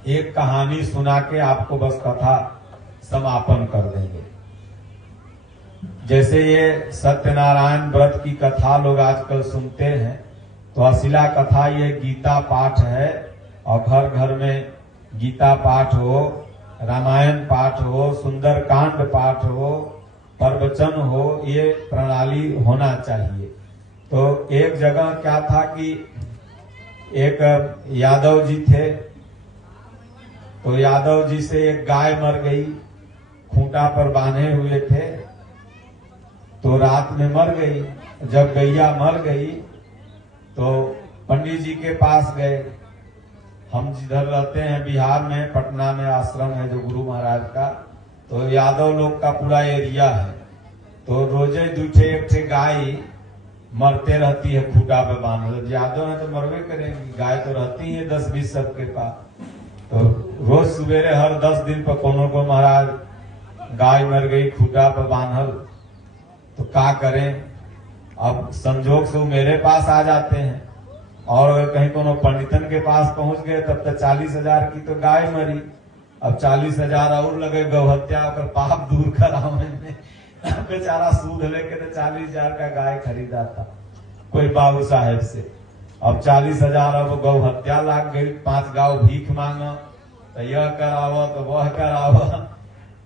एक कहानी सुना के आपको बस कथा समापन कर देंगे। जैसे ये सत्यनारायण व्रत की कथा लोग आजकल सुनते हैं, तो अशिला कथा ये गीता पाठ है। और घर घर में गीता पाठ हो, रामायण पाठ हो, सुंदरकांड पाठ हो, प्रवचन हो, ये प्रणाली होना चाहिए। तो एक जगह क्या था कि एक यादव जी थे, तो यादव जी से एक गाय मर गई, खूंटा पर बांधे हुए थे। तो रात में मर गई। जब गैया मर गई तो पंडित जी के पास गए। हम जिधर रहते हैं बिहार में, पटना में आश्रम है जो गुरु महाराज का, तो यादव लोग का पूरा एरिया है। तो रोजे दूठे एक ठे गाय मरते रहती है खूंटा पे बांध। यादव है तो मरवे करेंगी, गाय तो रहती है 10-20 सबके पास। तो रोज सवेरे हर 10 दिन पर कोनो को महाराज गाय मर गई खूंटा पे बांधल, तो क्या करें। अब संजोग से वो मेरे पास आ जाते हैं, और अगर कहीं कोनो पंडितन के पास पहुंच गए तब तक 40,000 की तो गाय मरी। अब 40,000 और लगे गौहत्या कर पाप दूर करावे में। बेचारा सूद लेके तो 40,000 का गाय खरीदा था कोई बाबू साहेब से। अब 40,000 अब गौहत्या लाग गई, 5 गाँव भीख मांगा, तो यह करावा तो वह करावा।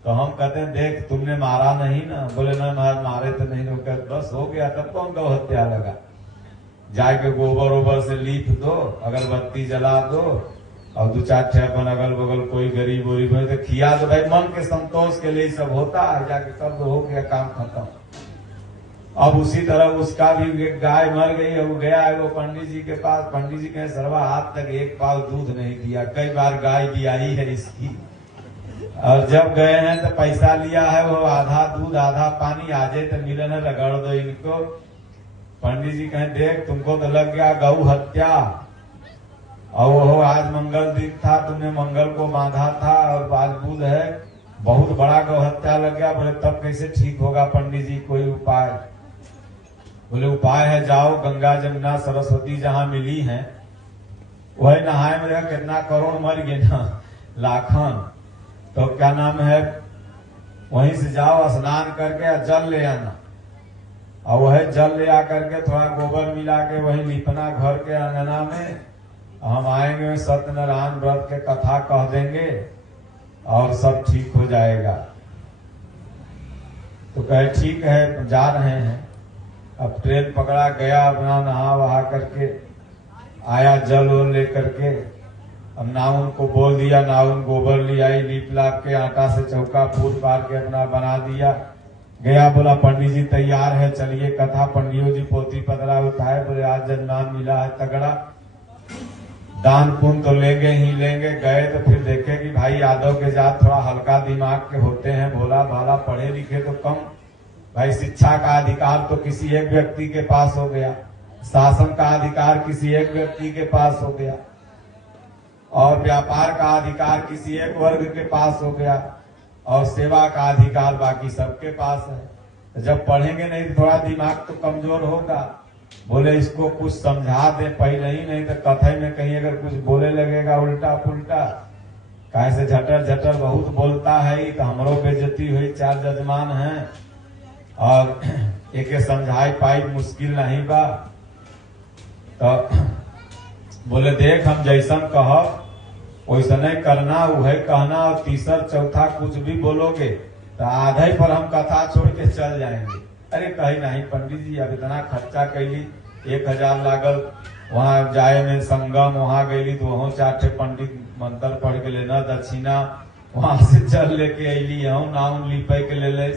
तो हम कहते हैं देख तुमने मारा नहीं ना। बोले ना मारे तो नहीं। तो बस हो गया, तब कौन गौहत्या लगा। जाके गोबर ओबर से लीप दो, अगरबत्ती जला दो, और 2-4 ठे अपन अगल बगल कोई गरीब वरीब है तो खिया दो। भाई मन के संतोष के लिए सब होता है, जाके कर दो, हो गया काम खत्म। अब उसी तरह उसका भी एक गाय मर गई। अब गया है वो पंडित जी के पास। पंडित जी कहे सर्वा आज तक एक पाव दूध नहीं दिया, कई बार गाय बियाई है इसकी। और जब गए हैं तो पैसा लिया है, वो आधा दूध आधा पानी, आजे तो मिले न रगड़ दो इनको। पंडित जी कहें देख तुमको तो लग गया गौ हत्या, और वो आज मंगल दिन था, तुमने मंगल को बांधा था, और आज बुध है, बहुत बड़ा गौ हत्या लग गया। बोले तब कैसे ठीक होगा पंडित जी, कोई उपाय। बोले उपाय है, जाओ गंगा जमुना सरस्वती जहां मिली है वही नहाए में। कितना करोड़ मर गए ना, लाखन। तो क्या नाम है, वहीं से जाओ स्नान करके जल ले आना, और वह जल ले आकर के थोड़ा गोबर मिला के वही लिपना घर के अंगना में। हम आएंगे, सत्यनारायण व्रत के कथा कह देंगे और सब ठीक हो जाएगा। तो कहे ठीक है, जा रहे हैं। अब ट्रेन पकड़ा, गया, अपना नहा वहा करके आया, जल वल लेकर के। अब नाउन को बोल दिया, नाउन गोबर ले आई, लीप लाप के आटा से चौका फूट पार के अपना बना दिया। गया, बोला पंडित जी तैयार है, चलिए कथा। पंडियों जी पोथी पतरा उठाए, बोले आज जजमान मिला है तगड़ा, दान पुण्य तो लेंगे ही लेंगे। गए तो फिर देखे कि भाई यादव के जात थोड़ा हल्का दिमाग के होते हैं, भोला भाला, पढ़े लिखे तो कम। भाई शिक्षा का अधिकार तो किसी एक व्यक्ति के पास हो गया, शासन का अधिकार किसी एक व्यक्ति के पास हो गया, और व्यापार का अधिकार किसी एक वर्ग के पास हो गया, और सेवा का अधिकार बाकी सबके पास है। जब पढ़ेंगे नहीं तो थोड़ा दिमाग तो कमजोर होगा। बोले इसको कुछ समझा दे पहले ही, नहीं तो कथा में कहीं अगर कुछ बोले लगेगा उल्टा पुल्टा, कैसे झटर झटर बहुत बोलता है, तो हमरो बेइज्जती हुई। 4 जजमान हैं और एक समझाई पाई मुश्किल नहीं बा। तो बोले देख हम जैसन कह वैसा नहीं करना, वह कहना, और तीसर चौथा कुछ भी बोलोगे तो आधे पर हम कथा छोड़ के चल जाएंगे। अरे कहीं नहीं पंडित जी, अब इतना खर्चा कैली, 1000 लागल, वहां जाए में संगम, वहां गईली तो वहां 4 ठे पंडित मंत्र पढ़ के लेना दक्षिणा, वहां से चल लेके अली, हम नाउन लिपे के ले ले,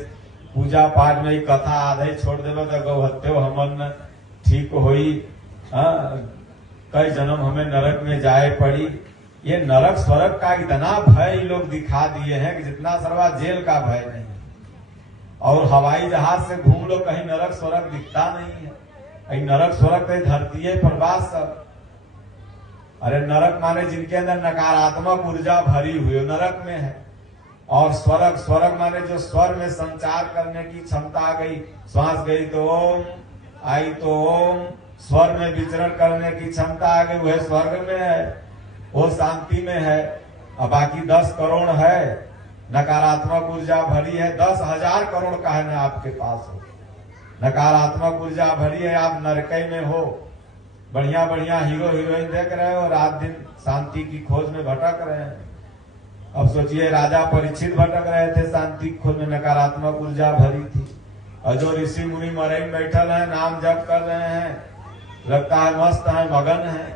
पूजा पाठ में कथा आधे छोड़ देवे तो गौहत्यो हमन ठीक होई। कई जन्म हमें नरक में जाए पड़ी। ये नरक स्वर्ग का इतना भय लोग दिखा दिए हैं कि जितना सर्वा जेल का भय नहीं। और हवाई जहाज से घूम लो, कहीं नरक स्वर्ग दिखता नहीं है। कहीं नरक स्वर्ग तो धरती है प्रवास सब। अरे नरक माने जिनके अंदर नकारात्मक ऊर्जा भरी हुई नरक में है। और स्वर्ग, स्वर्ग माने जो स्वर में संचार करने की क्षमता आ गई, श्वास गई तो ओम, आई तो ओम, स्वर में विचरण करने की क्षमता आ गई, वह स्वर्ग में है, वो शांति में है। अब बाकी 10 करोड़ है नकारात्मक ऊर्जा भरी है, 10,000 करोड़ का है ना आपके पास हो नकारात्मक ऊर्जा भरी है, आप नरकई में हो, बढ़िया बढ़िया हीरो हीरोइन देख रहे हो, रात दिन शांति की खोज में भटक रहे हैं। अब सोचिए राजा परीक्षित भटक रहे थे शांति की खोज में, नकारात्मक ऊर्जा भरी थी। और जो ऋषि मुनि मरई में बैठल है, नाम जप कर रहे हैं, लगता है मस्त है, मगन है,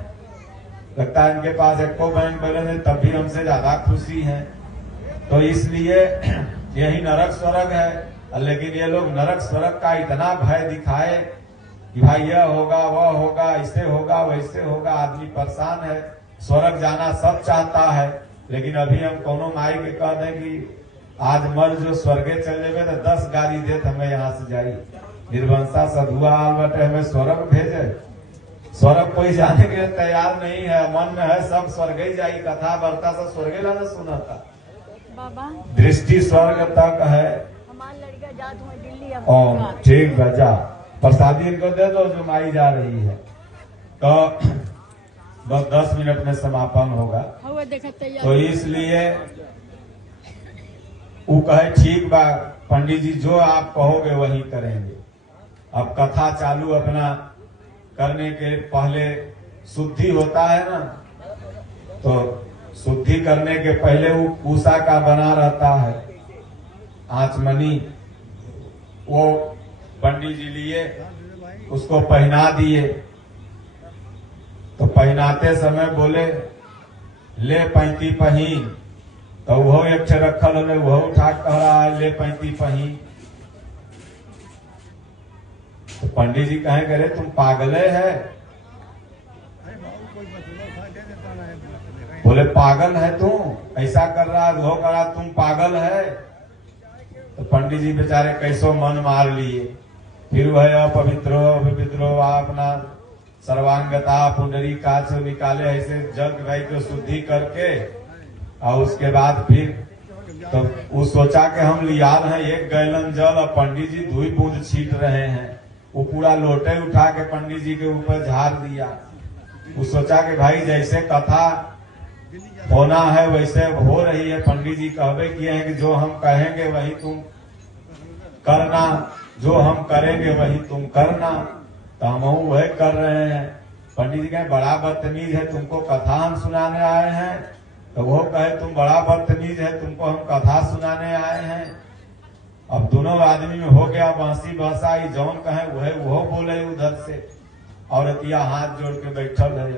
लगता है इनके पास एको बैंक बैलेंस है, तब भी हमसे ज्यादा खुशी है। तो इसलिए यही नरक स्वर्ग है। लेकिन ये लोग नरक स्वर्ग का इतना भय दिखाए कि भाई यह होगा, वह होगा, ऐसे होगा, वैसे होगा, आदमी परेशान है। स्वर्ग जाना सब चाहता है, लेकिन अभी हम कोनो माई के कह दें कि आज मर जो स्वर्गे चल जेबे तो 10 गाड़ी देत हमें यहाँ से जाई, निर्वंशा सधुआ आल बटे हमें स्वर्ग भेजे। स्वर्ग कोई जाने के लिए तैयार नहीं है, मन में है सब स्वर्ग ही जाई, कथा वार्ता सब स्वर्गे लाना सुनाता, दृष्टि स्वर्ग तक है। हमारा लड़का जात हुआ दिल्ली, ओम ठीक बजा, प्रसादी इनको दे दो जो माई जा रही है। तो बस 10 मिनट में समापन होगा। तो इसलिए वो कहे ठीक बा पंडित जी, जो आप कहोगे वही करेंगे। अब कथा चालू अपना करने के पहले शुद्धि होता है ना, तो शुद्धि करने के पहले वो पूसा का बना रहता है आचमनी, वो पंडित जी लिए उसको पहना दिए। तो पहनाते समय बोले ले 35 पहिन, तो वो एक ठे रखल है, वो उठा कह रहा है ले 35 पहिन। तो पंडित जी कहे करे तुम पागले है? बोले पागल है तू, ऐसा कर रहा है, वो कर रहा, तुम पागल है। तो पंडित जी बेचारे कैसो मन मार लिए। फिर वह अपवित्रो अपवित्रो अपना सर्वांगता पुंडरी काच निकाले, ऐसे जल भाई को शुद्धि करके, और उसके बाद फिर तो वो सोचा कि हम लियाल हैं 1 गैलन जल, और पंडित जी 2 बूंद छीट रहे हैं। वो पूरा लोटे उठा के पंडित जी के ऊपर झाड़ दिया। वो सोचा कि भाई जैसे कथा होना है वैसे हो रही है, पंडित जी कहबे किए हैं कि जो हम कहेंगे वही तुम करना, जो हम करेंगे वही तुम करना। तो हम वही कर रहे हैं। पंडित जी कहे बड़ा बदतमीज है, तुमको कथा हम सुनाने आए हैं। तो वो कहे तुम बड़ा बदतमीज है, तुमको हम कथा सुनाने आए हैं। अब दोनों आदमी में हो गया बांसी बसाई, जौन कहे वो बोले उधर से। औरतिया हाथ जोड़ के बैठल है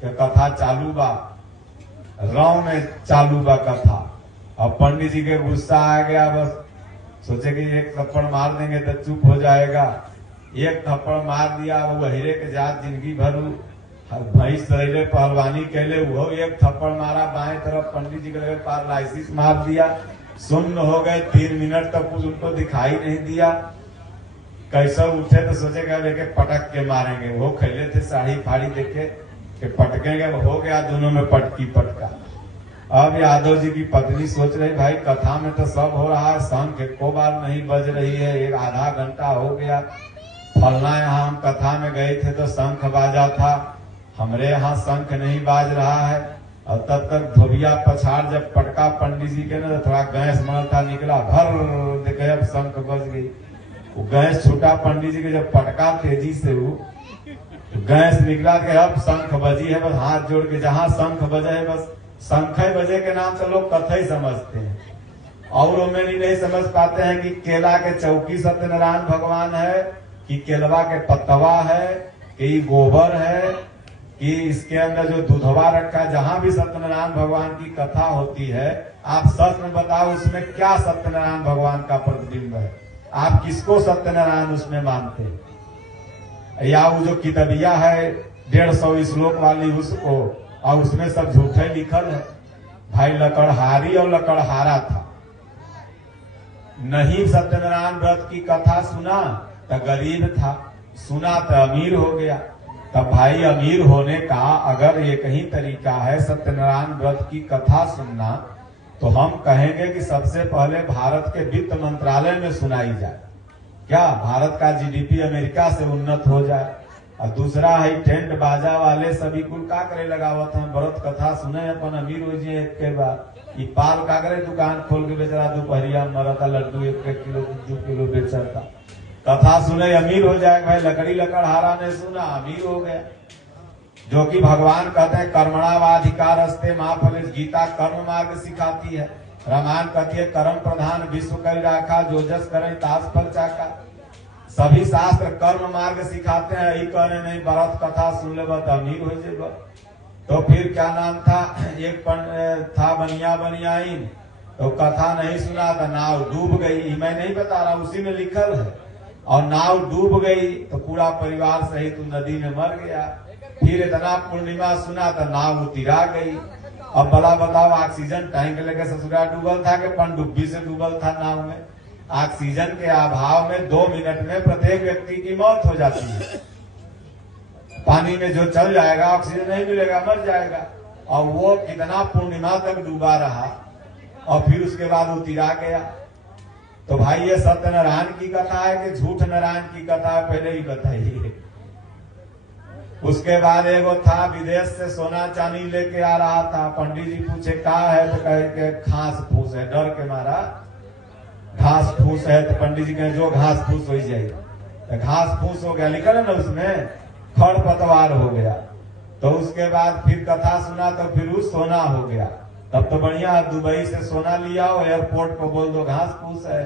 कि कथा चालू बा, गांव में चालू बा कथा। अब पंडित जी के गुस्सा आ गया, बस सोचे कि एक थप्पड़ मार देंगे तो चुप हो जाएगा। एक थप्पड़ मार दिया, वो हीरे के जात जिंदगी भर भैंस चले पहलवानी कहले, वो एक थप्पड़ मारा बाएं तरफ, पंडित जी के पैरालिसिस मार दिया, सुन्न हो गए। 3 मिनट तक कुछ उनको दिखाई नहीं दिया। कैसे उठे तो सोचे कि पटक के मारेंगे, वो खेले थे साड़ी फाड़ी देखे कि पटकेंगे, हो गया दोनों में पटकी पटका। अब यादव जी की पत्नी सोच रही भाई कथा में तो सब हो रहा है, शंख एको बार नहीं बज रही है, 1 आधा घंटा हो गया। फलना यहाँ हम कथा में गए थे तो शंख बाजा था, हमरे यहाँ शंख नहीं बाज रहा है। और तब तक धोबिया पछाड़ जब पटका पंडित जी के ना, तो थोड़ा गैस मरता निकला, भर देखे अब शंख बज गई। वो गैस छूटा पंडित जी के, जब पटका तेजी से वो गैस निकला के अब शंख बजी है। बस हाथ जोड़ के जहां शंख बजे है, बस शंख बजे के नाम से लोग कथा ही समझते हैं, और में नहीं समझ पाते हैं कि केला के चौकी सत्यनारायण भगवान है, कि केलवा के पत्तवा है, कि गोबर है, कि इसके अंदर जो दूधवा रखा है। जहां भी सत्यनारायण भगवान की कथा होती है, आप सच में बताओ उसमें क्या सत्यनारायण भगवान का प्रतिबिंब है? आप किसको सत्यनारायण उसमें मानते हैं? या वो जो किताबिया है 150 श्लोक वाली उसको, और उसमें सब झूठे लिखल है। भाई लकड़हारी और लकड़हारा था, नहीं सत्यनारायण व्रत की कथा सुना तो गरीब था, सुना तो अमीर हो गया। तब भाई अमीर होने का अगर एक ही तरीका है सत्यनारायण व्रत की कथा सुनना, तो हम कहेंगे कि सबसे पहले भारत के वित्त मंत्रालय में सुनाई जाए, क्या भारत का जीडीपी अमेरिका से उन्नत हो जाए। और दूसरा है टेंट बाजा वाले सभी कुल का करे लगावत हैं, व्रत कथा सुने अपन अमीर हो जाए एक के बाद। ई पाल का करे दुकान खोल के बेचरा दोपहरिया मरता लड्डू 1 किलो 2 किलो बेचता, कथा सुने अमीर हो जाए। भाई लकड़ी लकड़हारा ने सुना अमीर हो गया। जो कि भगवान कहते हैं कर्मणावाधिकार अस्ते माँ फल, गीता कर्म मार्ग सिखाती है। रामायण कहती है कर्म प्रधान विश्व कर राखा, जो जस करे तास फल चाका। सभी शास्त्र कर्म मार्ग सिखाते हैं, यही कहने नहीं व्रत कथा सुन ले तो अमीर हो जाए। तो फिर क्या नाम था, एक था बनिया बनियाइन, तो कथा नहीं सुना था, नाव डूब गई। मैं नहीं बता रहा, उसी में लिखल है। और नाव डूब गई तो पूरा परिवार सहित नदी में मर गया। फिर इतना पूर्णिमा सुना तो नाव उतिरा गई। अब भला बताओ, ऑक्सीजन टैंक लेके ससुरा डूबल था कि पनडुब्बी से डूबल था नाव में। ऑक्सीजन के अभाव में 2 मिनट में प्रत्येक व्यक्ति की मौत हो जाती है। पानी में जो चल जाएगा ऑक्सीजन नहीं मिलेगा, मर जाएगा। और वो कितना पूर्णिमा तक डूबा रहा और फिर उसके बाद उतिरा गया। तो भाई ये सत्यनारायण की कथा है कि झूठ नारायण की कथा है, पहले ही बताइए। उसके बाद एगो था विदेश से सोना चांदी लेके आ रहा था, पंडित जी पूछे का है, तो कहे के घास फूस है, डर के मारा घास फूस है। तो पंडित जी कहे जो घास फूस हो जाएगा, तो घास फूस हो गया, लिखा है ना उसमें खरपतवार हो गया। तो उसके बाद फिर कथा सुना तो फिर वो सोना हो गया। तब तो बढ़िया, दुबई से सोना लिया हो, एयरपोर्ट को बोल दो घास फूस है।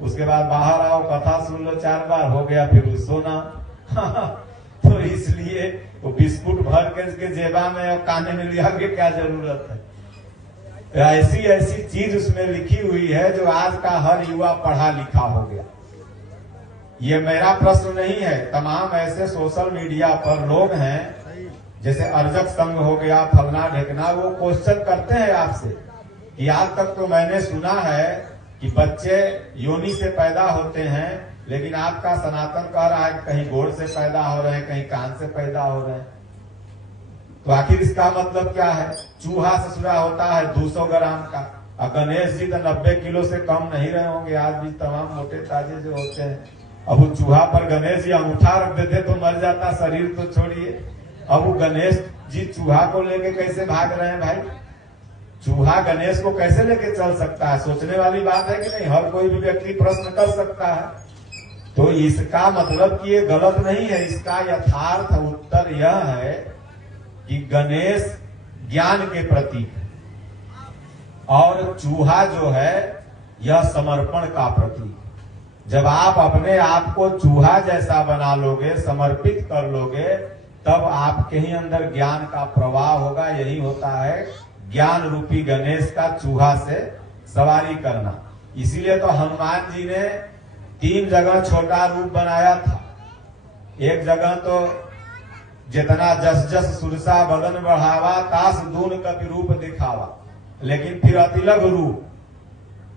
उसके बाद बाहर आओ, कथा सुन लो 4 बार, हो गया फिर वो सोना। तो इसलिए वो बिस्कुट भर के इसके जेबा में और काने में लिया के क्या जरूरत है। तो ऐसी ऐसी चीज उसमें लिखी हुई है जो आज का हर युवा पढ़ा लिखा हो गया। ये मेरा प्रश्न नहीं है, तमाम ऐसे सोशल मीडिया पर लोग हैं, जैसे अर्जक संघ हो गया, फलना ढेकना, वो क्वेश्चन करते हैं आपसे कि आज तक तो मैंने सुना है कि बच्चे योनि से पैदा होते हैं, लेकिन आपका सनातन कह रहा है कि कहीं गोड़ से पैदा हो रहे हैं, कहीं कान से पैदा हो रहे हैं। तो आखिर इसका मतलब क्या है। चूहा ससुरा होता है 200 ग्राम का, और गणेश जी तो 90 किलो से कम नहीं रहे होंगे, आज भी तमाम मोटे ताजे जो होते हैं। अब वो चूहा पर गणेश जी अंगूठा रख देते तो मर जाता, शरीर तो छोड़िए। अब वो गणेश जी चूहा को लेके कैसे भाग रहे हैं भाई। चूहा गणेश को कैसे लेके चल सकता है, सोचने वाली बात है कि नहीं। हर कोई भी व्यक्ति प्रश्न कर सकता है। तो इसका मतलब कि ये गलत नहीं है, इसका यथार्थ उत्तर यह है कि गणेश ज्ञान के प्रतीक और चूहा जो है यह समर्पण का प्रतीक। जब आप अपने आप को चूहा जैसा बना लोगे, समर्पित कर लोगे, तब आपके ही अंदर ज्ञान का प्रवाह होगा। यही होता है ज्ञान रूपी गणेश का चूहा से सवारी करना। इसीलिए तो हनुमान जी ने 3 जगह छोटा रूप बनाया था। एक जगह तो जितना जस जस सुरसा बदन बढ़ावा, तास दून कपि रूप दिखावा, लेकिन फिर अतिलघ रूप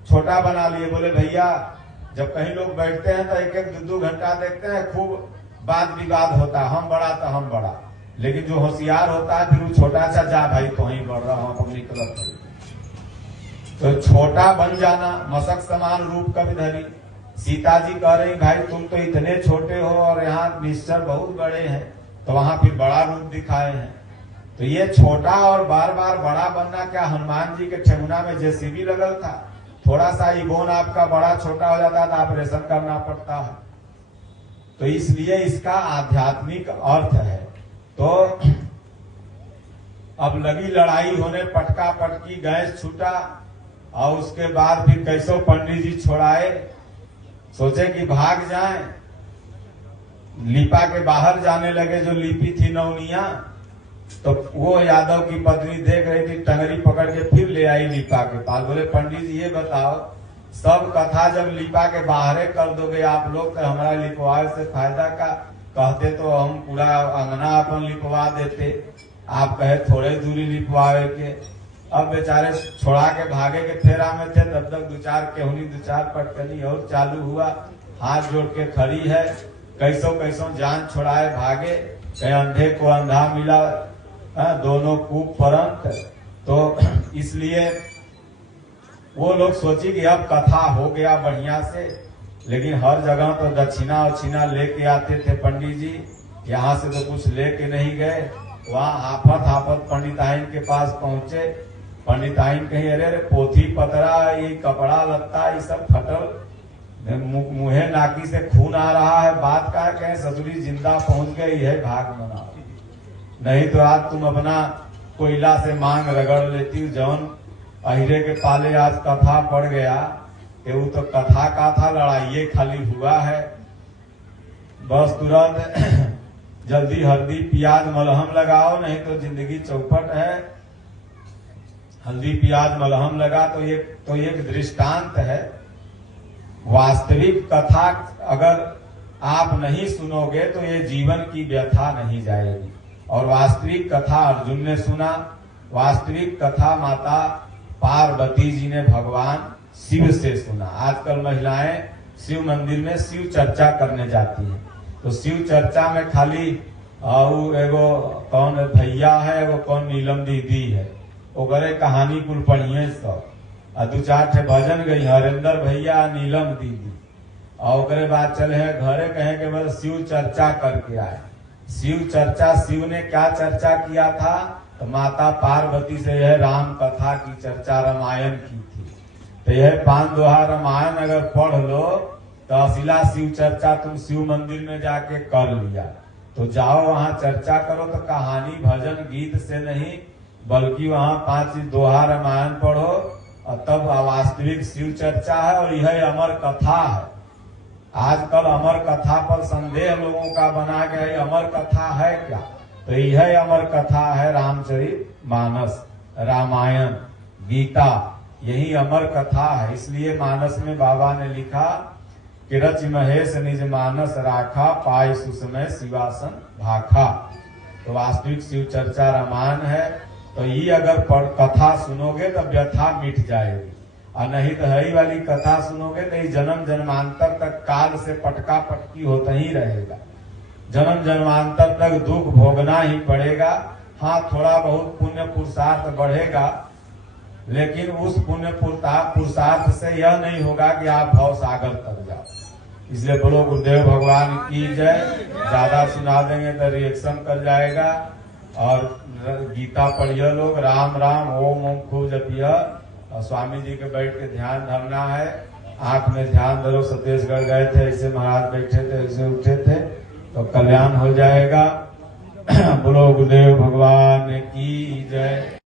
छोटा बना लिए। बोले भैया जब कहीं लोग बैठते हैं तो 1-1, 2-2 घंटा देखते हैं, खूब वाद विवाद होता है, हम बड़ा तो हम बड़ा। लेकिन जो होशियार होता है फिर वो छोटा सा, जा भाई तो ही बढ़ रहा हूं अपनी तरफ। तो छोटा बन जाना, मशक समान रूप कभी धरी। सीता जी कह रही भाई तुम तो इतने छोटे हो और यहाँ निश्चर बहुत बड़े हैं, तो वहां फिर बड़ा रूप दिखाए हैं। तो ये छोटा और बार बार बड़ा बनना, क्या हनुमान जी के ठेहुना में जेसीबी लगल था, थोड़ा सा इगोन आपका बड़ा छोटा हो जाता था, ऑपरेशन करना पड़ता है। तो इसलिए इसका आध्यात्मिक अर्थ है। तो अब लगी लड़ाई होने, पटका पटकी, गैस छूटा, और उसके बाद फिर कैसो पंडित जी छोड़ाए। सोचे कि भाग जाएं, लिपा के बाहर जाने लगे, जो लिपी थी नौनिया। तो वो यादव की पत्नी देख रही थी, टंगरी पकड़ के फिर ले आई लिपा के पास। बोले पंडित जी ये बताओ, सब कथा जब लिपा के बाहरे कर दोगे आप लोग, तो हमारा लिपवाए से फायदा का। कहते तो हम पूरा अंगना अपन लिपवा देते, आप कहे थोड़े दूरी लिपवावे के। अब बेचारे छोड़ा के भागे के फेरा में थे, तब तक 2-4 केहुनी 2-4 पटकनी और चालू हुआ। हाथ जोड़ के खड़ी है, कैसो कैसो जान छोड़ाए भागे, कहीं अंधे को अंधा मिला, दोनों कूप परंत। तो इसलिए वो लोग सोची कि अब कथा हो गया बढ़िया से, लेकिन हर जगह तो दक्षिणा उछिना लेके आते थे पंडित जी, यहाँ से तो कुछ लेके नहीं गए। वहाँ हाफत हाफत पंडिताइन के पास पहुंचे। पंडिताइन कहीं अरे पोथी पतरा, ये कपड़ा लत्ता, ये सब फटल, मुँहे नाकी से खून आ रहा है, बात का कहें ससुरी जिंदा पहुंच गई है, भाग मनाओ, नहीं तो आज तुम अपना कोयला से मांग रगड़ लेती। जौन अहिरे के पाले आज कथा पड़ गया, वो तो कथा का था, लड़ाई खाली हुआ है। बस तुरंत जल्दी हल्दी प्याज मलहम लगाओ, नहीं तो जिंदगी चौपट है। हल्दी प्याज मलहम लगा तो एक दृष्टांत है। वास्तविक कथा अगर आप नहीं सुनोगे तो ये जीवन की व्यथा नहीं जाएगी। और वास्तविक कथा अर्जुन ने सुना, वास्तविक कथा माता पार्वती जी ने भगवान शिव से सुना। आजकल महिलाएं शिव मंदिर में शिव चर्चा करने जाती हैं, तो शिव चर्चा में खाली एगो कौन भैया है, एगो कौन नीलम दीदी है, ओकरे कहानी कुल पढ़िए सब, 2-4 ठे भजन गई, हरेंद्र भैया नीलम दीदी, और ओकरे बाद चले हैं घरे, कहे के बस शिव चर्चा करके आए। शिव चर्चा, शिव ने क्या चर्चा किया था? तो माता पार्वती से यह राम कथा की चर्चा रामायण की थी। तो यह 5 दोहा रामायण अगर पढ़ लो तो असिला शिव चर्चा तुम शिव मंदिर में जाके कर लिया। तो जाओ वहाँ चर्चा करो, तो कहानी भजन गीत से नहीं, बल्कि वहाँ 5 दोहा रामायण पढ़ो, और तब वास्तविक शिव चर्चा है। और यह अमर कथा है। आजकल अमर कथा पर संदेह लोगों का बना गया, अमर कथा है क्या? तो यह अमर कथा है, रामचरित मानस, रामायण, गीता, यही अमर कथा है। इसलिए मानस में बाबा ने लिखा कि रच महेश निज मानस राखा, पाय सुसमय शिवासन भाखा। तो वास्तविक शिव चर्चा रामायण है। तो ये अगर कथा सुनोगे तो व्यथा मिट जाएगी, और नहीं तो हरी वाली कथा सुनोगे तो जन्म जन्मांतर तक काल से पटका पटकी होता ही रहेगा। जन्म जन्मांतर तक दुख भोगना ही पड़ेगा। हाँ, थोड़ा बहुत पुण्य पुरुषार्थ बढ़ेगा, लेकिन उस पुण्य पुरुषार्थ से यह नहीं होगा कि आप भव सागर तक जाओ। इसलिए बोलो गुरुदेव भगवान की जय। ज्यादा सुना देंगे तो रिएक्शन कर जाएगा। और गीता पढ़िए लोग, राम राम ओम ओम खूब जपिए। और स्वामी जी के बैठ के ध्यान धरना है। आंख में ध्यान धरो। सतीशगढ़ गए थे, ऐसे महाराज बैठे थे, ऐसे उठे थे, तो कल्याण हो जाएगा। बोलो गुरुदेव भगवान की जय।